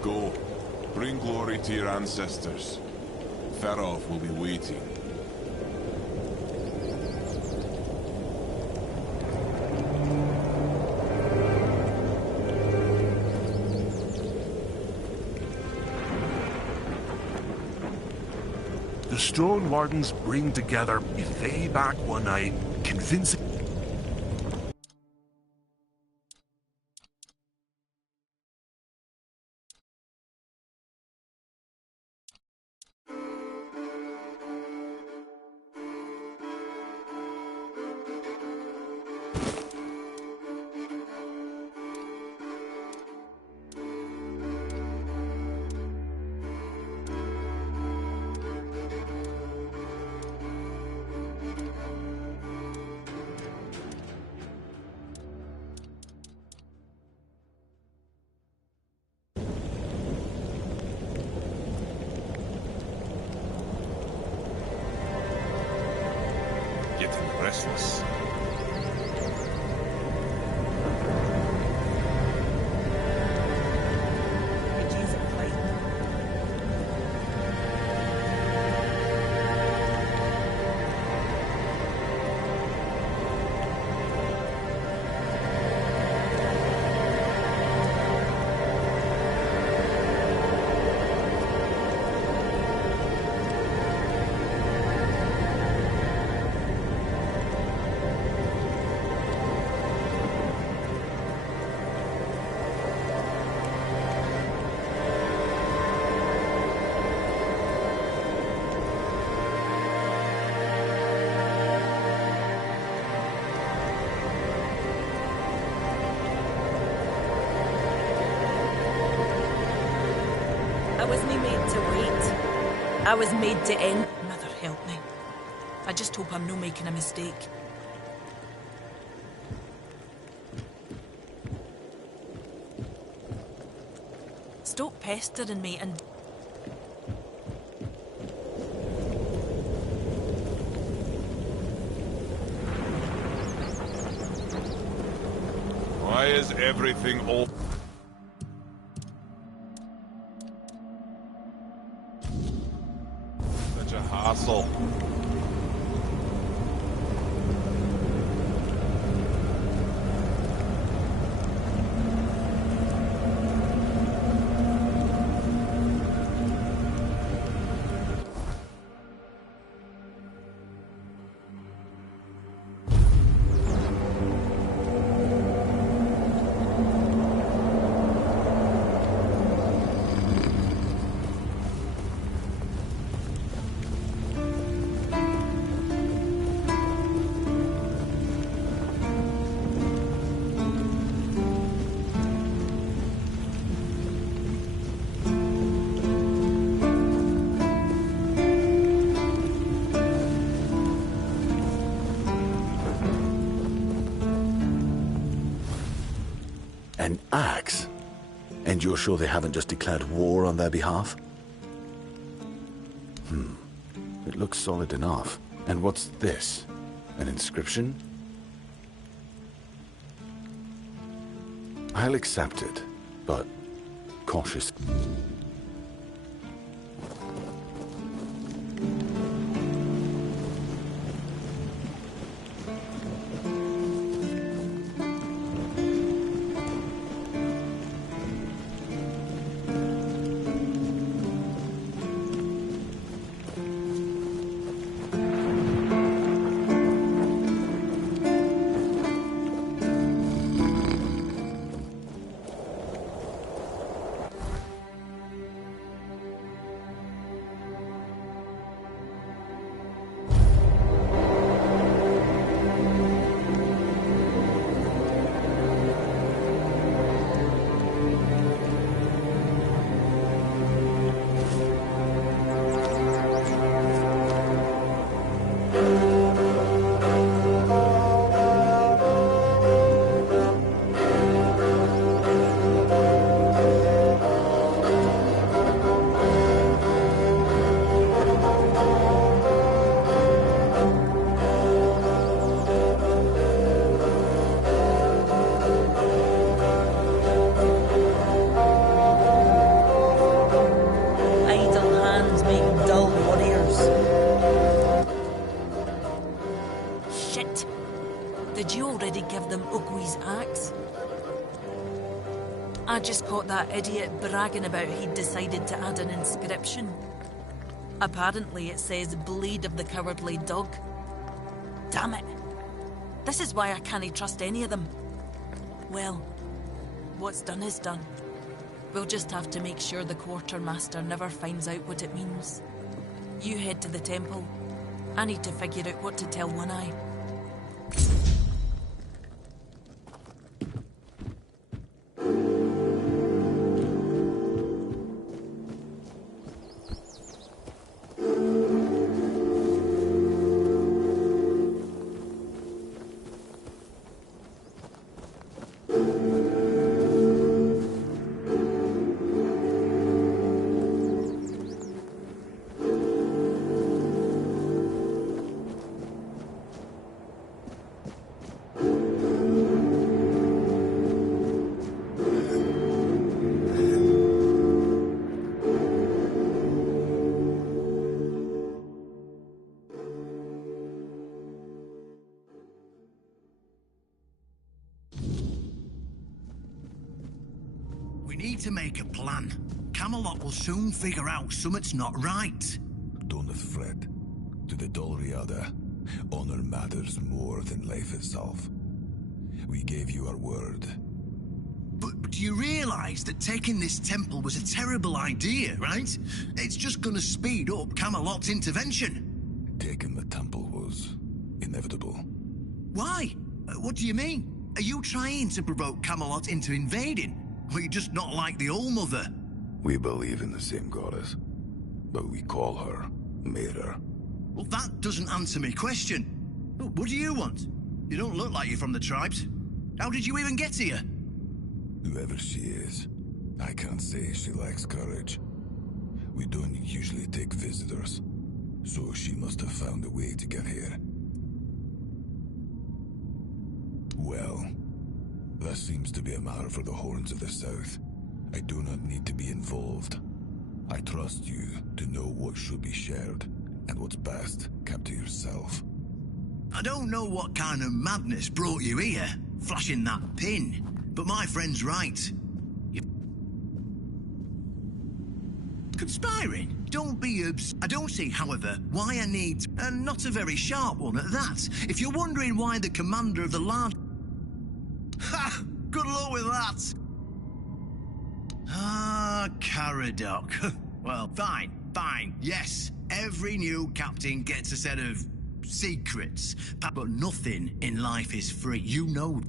Go. Bring glory to your ancestors. Ferov will be waiting. The Stone Wardens bring together if they back one eye, convincing... Getting restless. I wasn't made to wait. I was made to end. Mother help me. I just hope I'm no making a mistake. Stop pestering me and... Why is everything all... such a hassle? An axe? And you're sure they haven't just declared war on their behalf? It looks solid enough. And what's this? An inscription? I'll accept it, but cautious. already give them Ukwi's axe? I just caught that idiot bragging about he'd decided to add an inscription. Apparently it says Blade of the Cowardly Dog. Damn it. This is why I can't trust any of them. Well, what's done is done. We'll just have to make sure the quartermaster never finds out what it means. You head to the temple. I need to figure out what to tell One Eye. We need to make a plan. Camelot will soon figure out something's not right. Don't fret. To the Dolriada, honor matters more than life itself. We gave you our word. But do you realize that taking this temple was a terrible idea, right? It's just gonna speed up Camelot's intervention. Taking the temple was inevitable. Why? What do you mean? Are you trying to provoke Camelot into invading? Or you just not like the All-Mother? We believe in the same goddess, but we call her Mera. Well, that doesn't answer my question. What do you want? You don't look like you're from the tribes. How did you even get here? Whoever she is, I can't say she lacks courage. We don't usually take visitors, so she must have found a way to get here. Well, that seems to be a matter for the Horns of the South. I do not need to be involved. I trust you to know what should be shared, and what's best kept to yourself. I don't know what kind of madness brought you here, flashing that pin, but my friend's right. Conspiring? Don't be I don't see, however, why I need... and not a very sharp one at that. If you're wondering why the commander of the large... Ha! Good luck with that! Ah, Caradoc. Well, fine, yes. Every new captain gets a set of secrets, but nothing in life is free, you know.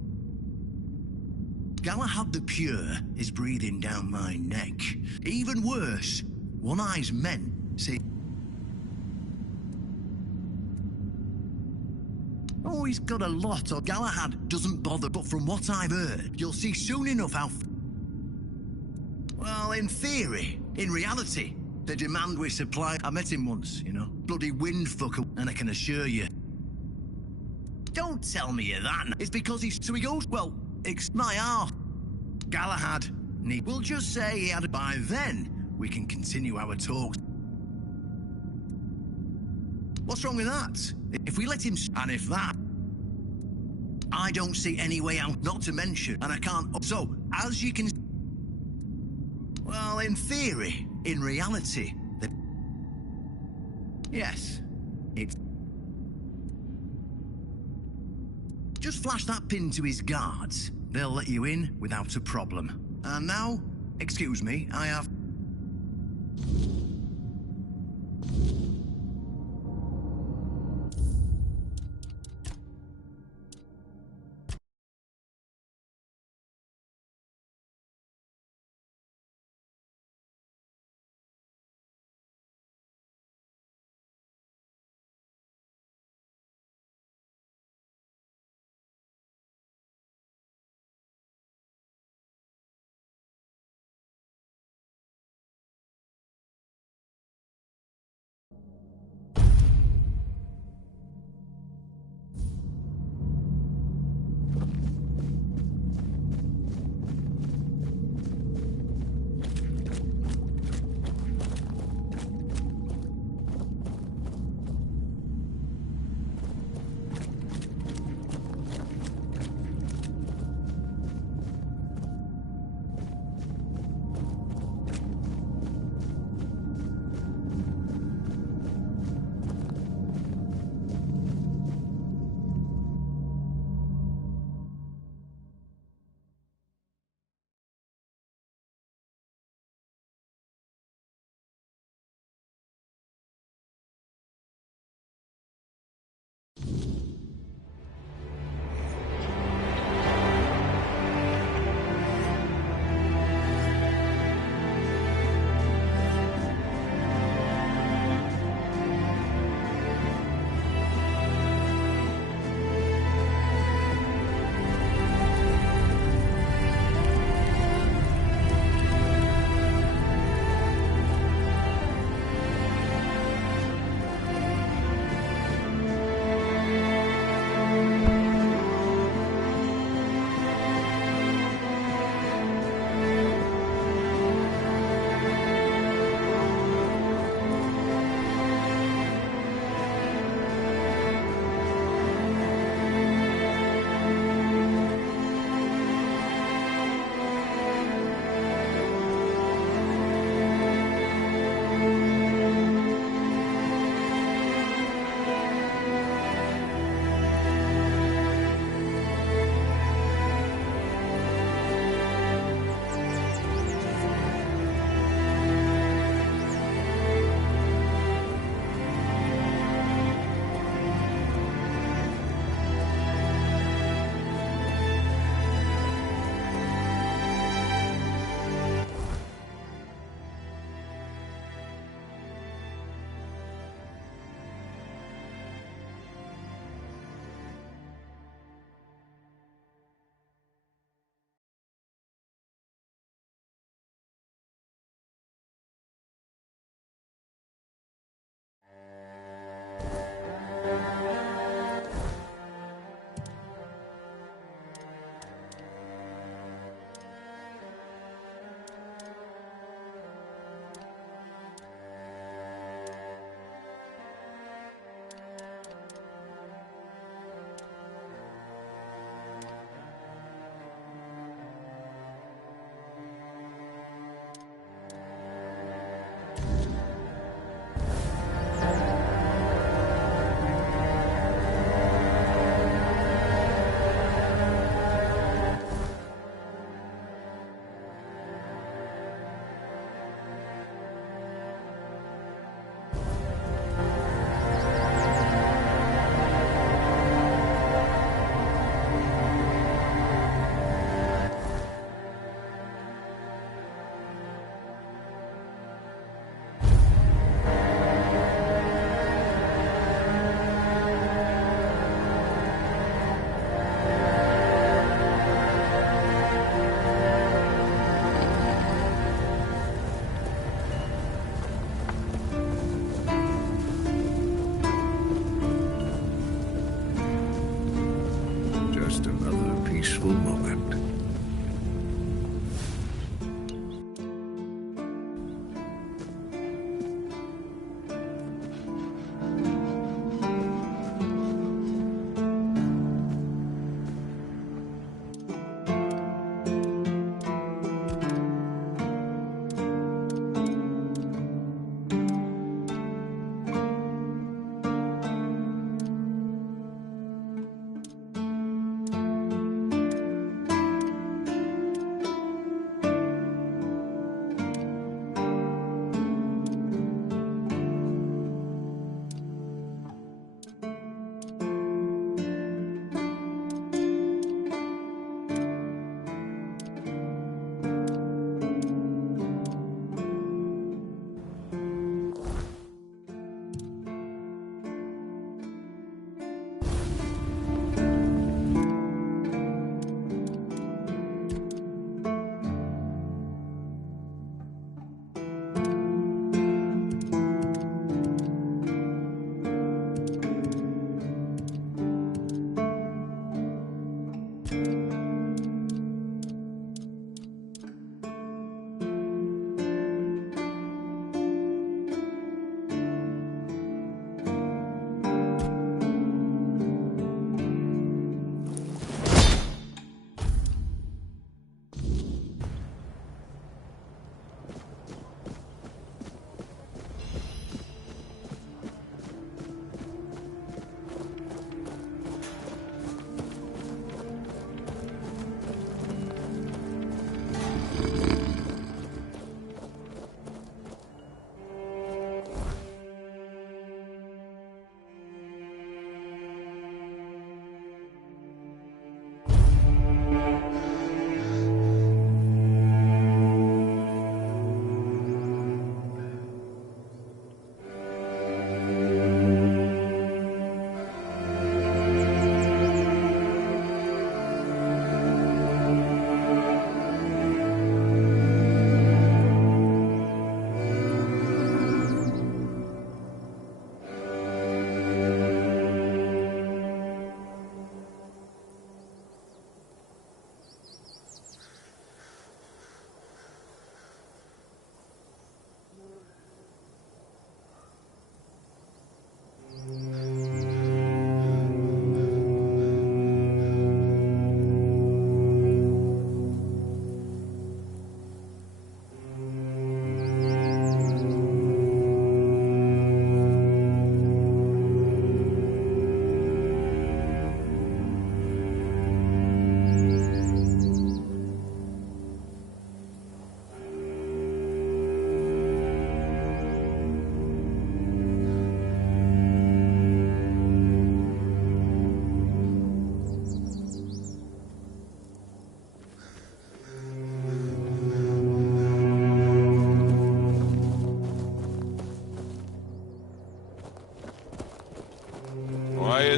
Galahad the Pure is breathing down my neck. Even worse, One Eye's men say... Oh, he's got a lot of... Galahad doesn't bother, but from what I've heard, you'll see soon enough how... Well, in theory, in reality, the demand we supply... I met him once, you know, bloody windfucker, and I can assure you... Don't tell me you're that. It's because he's... So he goes, well, it's my arse. Galahad, we'll just say he had... By then, we can continue our talks. What's wrong with that? If we let him... And if that... I don't see any way out, not to mention, and I can't... So, as you can... Well, in theory, in reality, the... Yes, it's... Just flash that pin to his guards. They'll let you in without a problem. And now, excuse me, I have...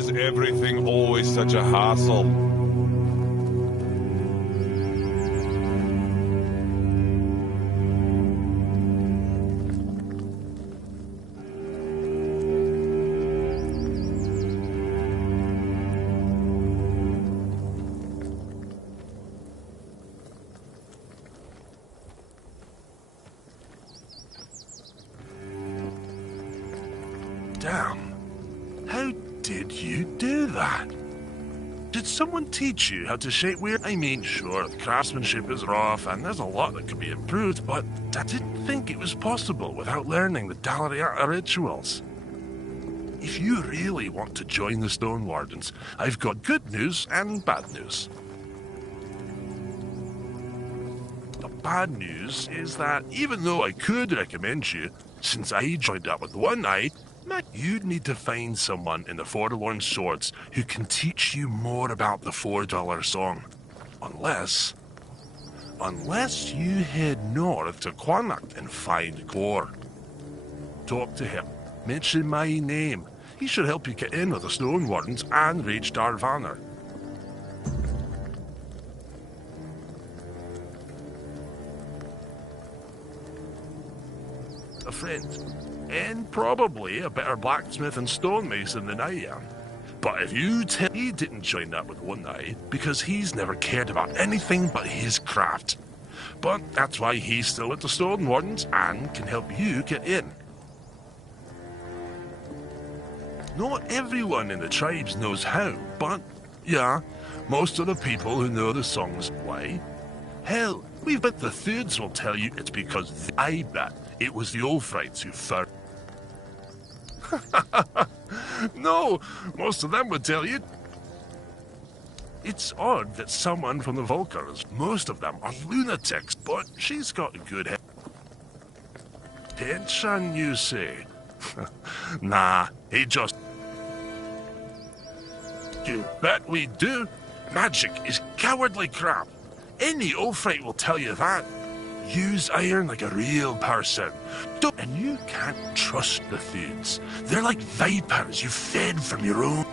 is everything always such a hassle? Damn. How did you do that? Did someone teach you how to shape weird? I mean, sure, the craftsmanship is rough and there's a lot that could be improved, but I didn't think it was possible without learning the Dalariata rituals. If you really want to join the Stone Wardens, I've got good news and bad news. The bad news is that even though I could recommend you, since I joined up with One Eye, you'd need to find someone in the Forlorn Swords who can teach you more about the $4 song. Unless you head north to Quannacht and find Core. Talk to him. Mention my name. He should help you get in with the Stone Wardens and reach Darvanner. A friend. And probably a better blacksmith and stonemason than I am. But if you tell he didn't join up with One Eye because he's never cared about anything but his craft. But that's why he's still at the Stone Wardens and can help you get in. Not everyone in the tribes knows how, but yeah, most of the people who know the songs play. Hell, we bet the Thoods will tell you it's because I bet it was the Ulfrites who found. No, most of them would tell you. It's odd that someone from the Volkers, most of them are lunatics, but she's got a good head. Tension, you say? Nah, he just... You bet we do. Magic is cowardly crap. Any Ulfrite will tell you that. Use iron like a real person. And you can't trust the Thoods. They're like vipers you fed from your own.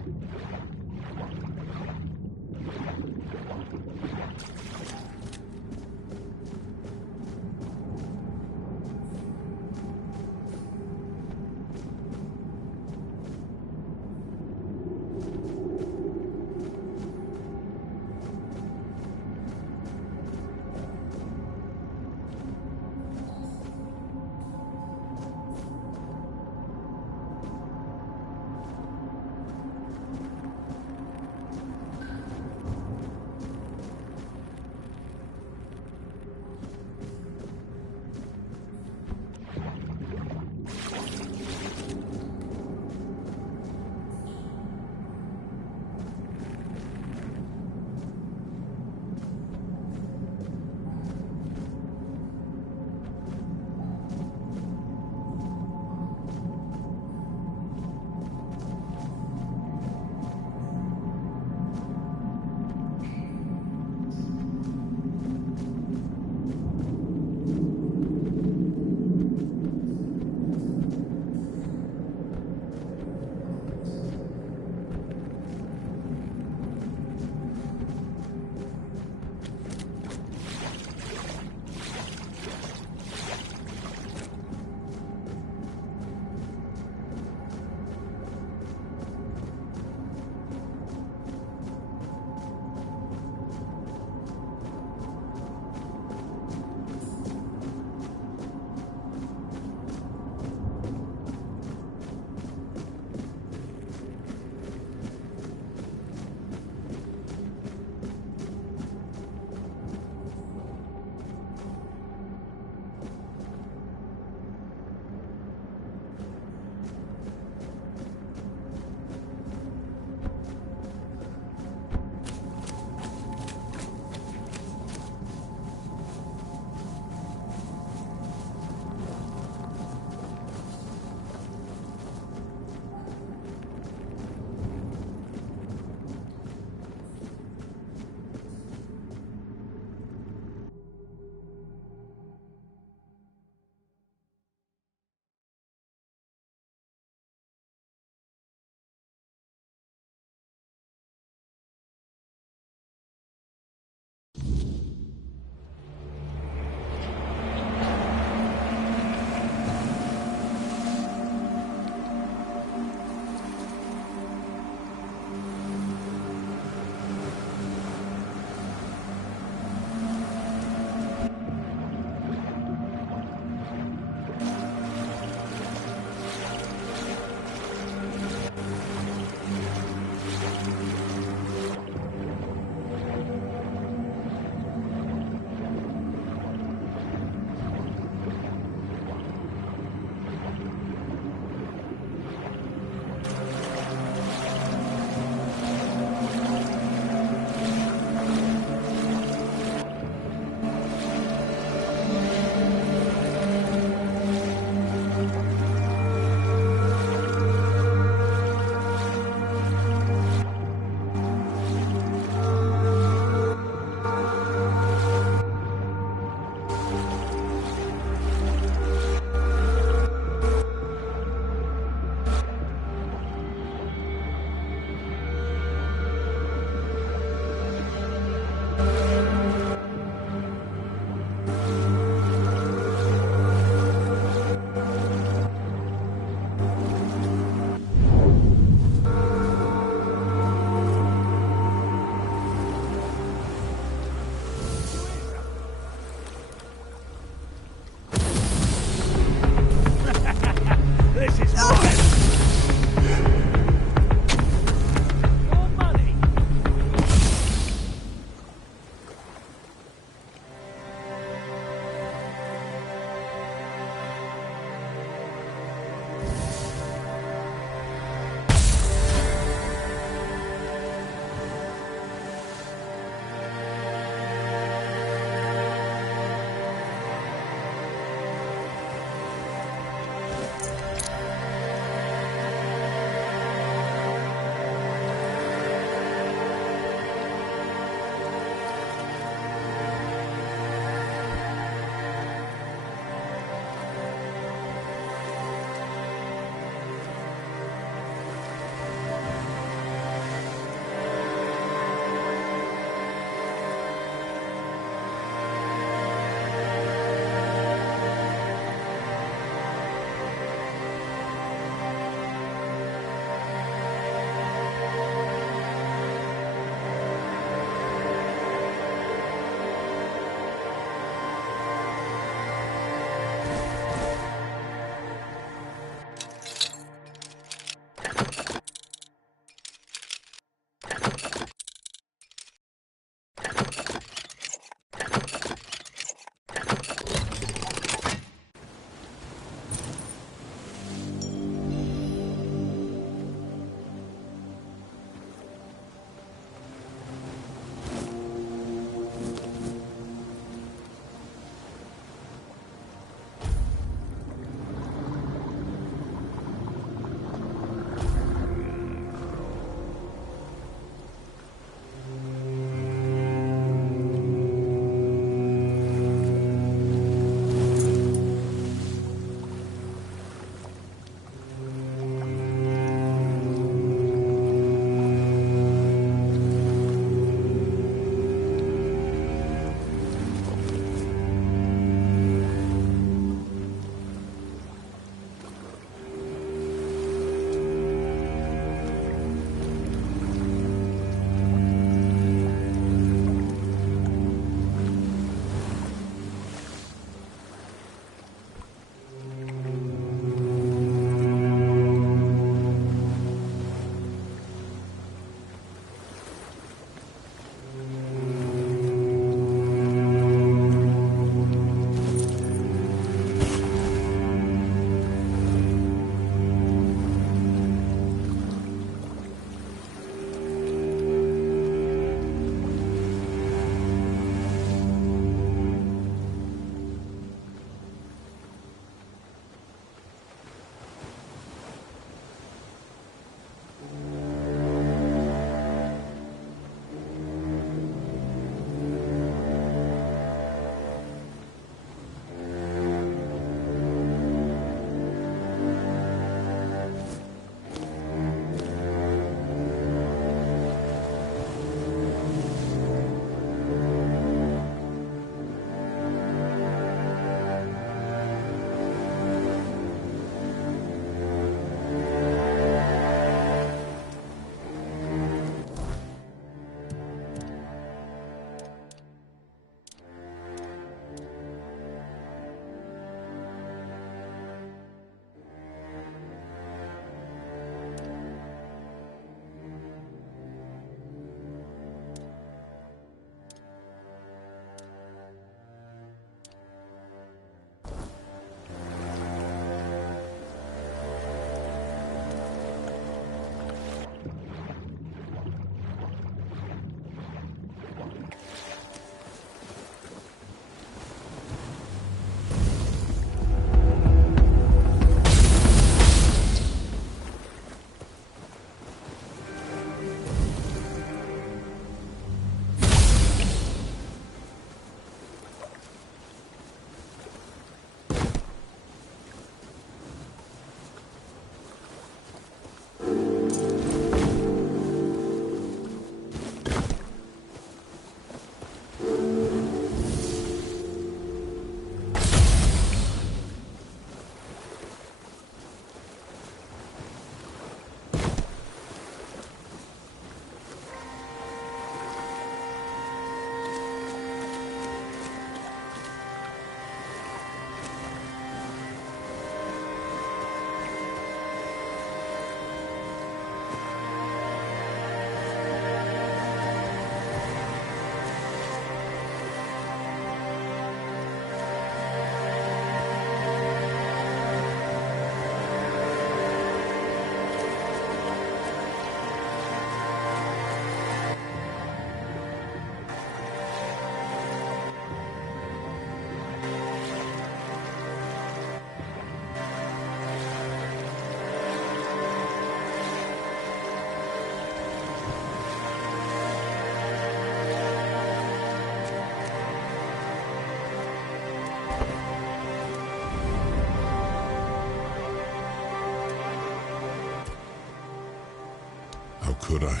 could I?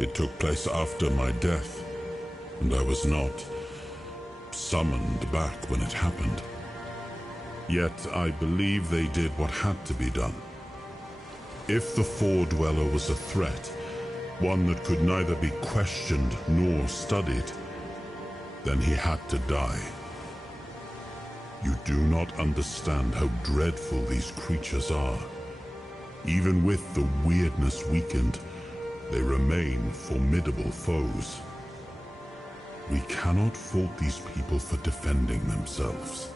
It took place after my death, and I was not summoned back when it happened. Yet I believe they did what had to be done. If the Four-Dweller was a threat, one that could neither be questioned nor studied, then he had to die. You do not understand how dreadful these creatures are. Even with the weirdness weakened, they remain formidable foes. We cannot fault these people for defending themselves.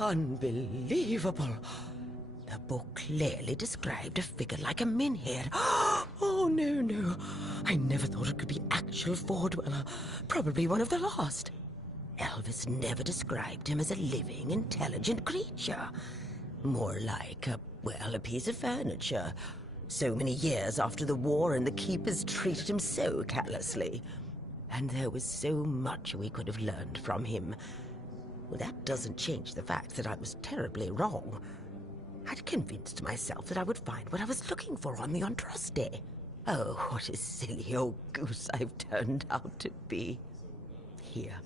Unbelievable. The book clearly described a figure like a menhir. Oh, no. I never thought it could be actual Four-Dweller. Probably one of the lost. Elvis never described him as a living, intelligent creature. More like a piece of furniture. So many years after the war, and the keepers treated him so callously. And there was so much we could have learned from him. Well, that doesn't change the fact that I was terribly wrong. I'd convinced myself that I would find what I was looking for on the Andraste. Oh, what a silly old goose I've turned out to be. Here,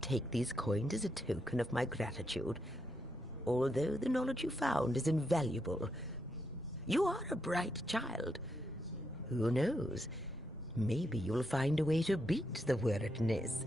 take these coins as a token of my gratitude. Although the knowledge you found is invaluable, you are a bright child. Who knows? Maybe you'll find a way to beat the weirdness.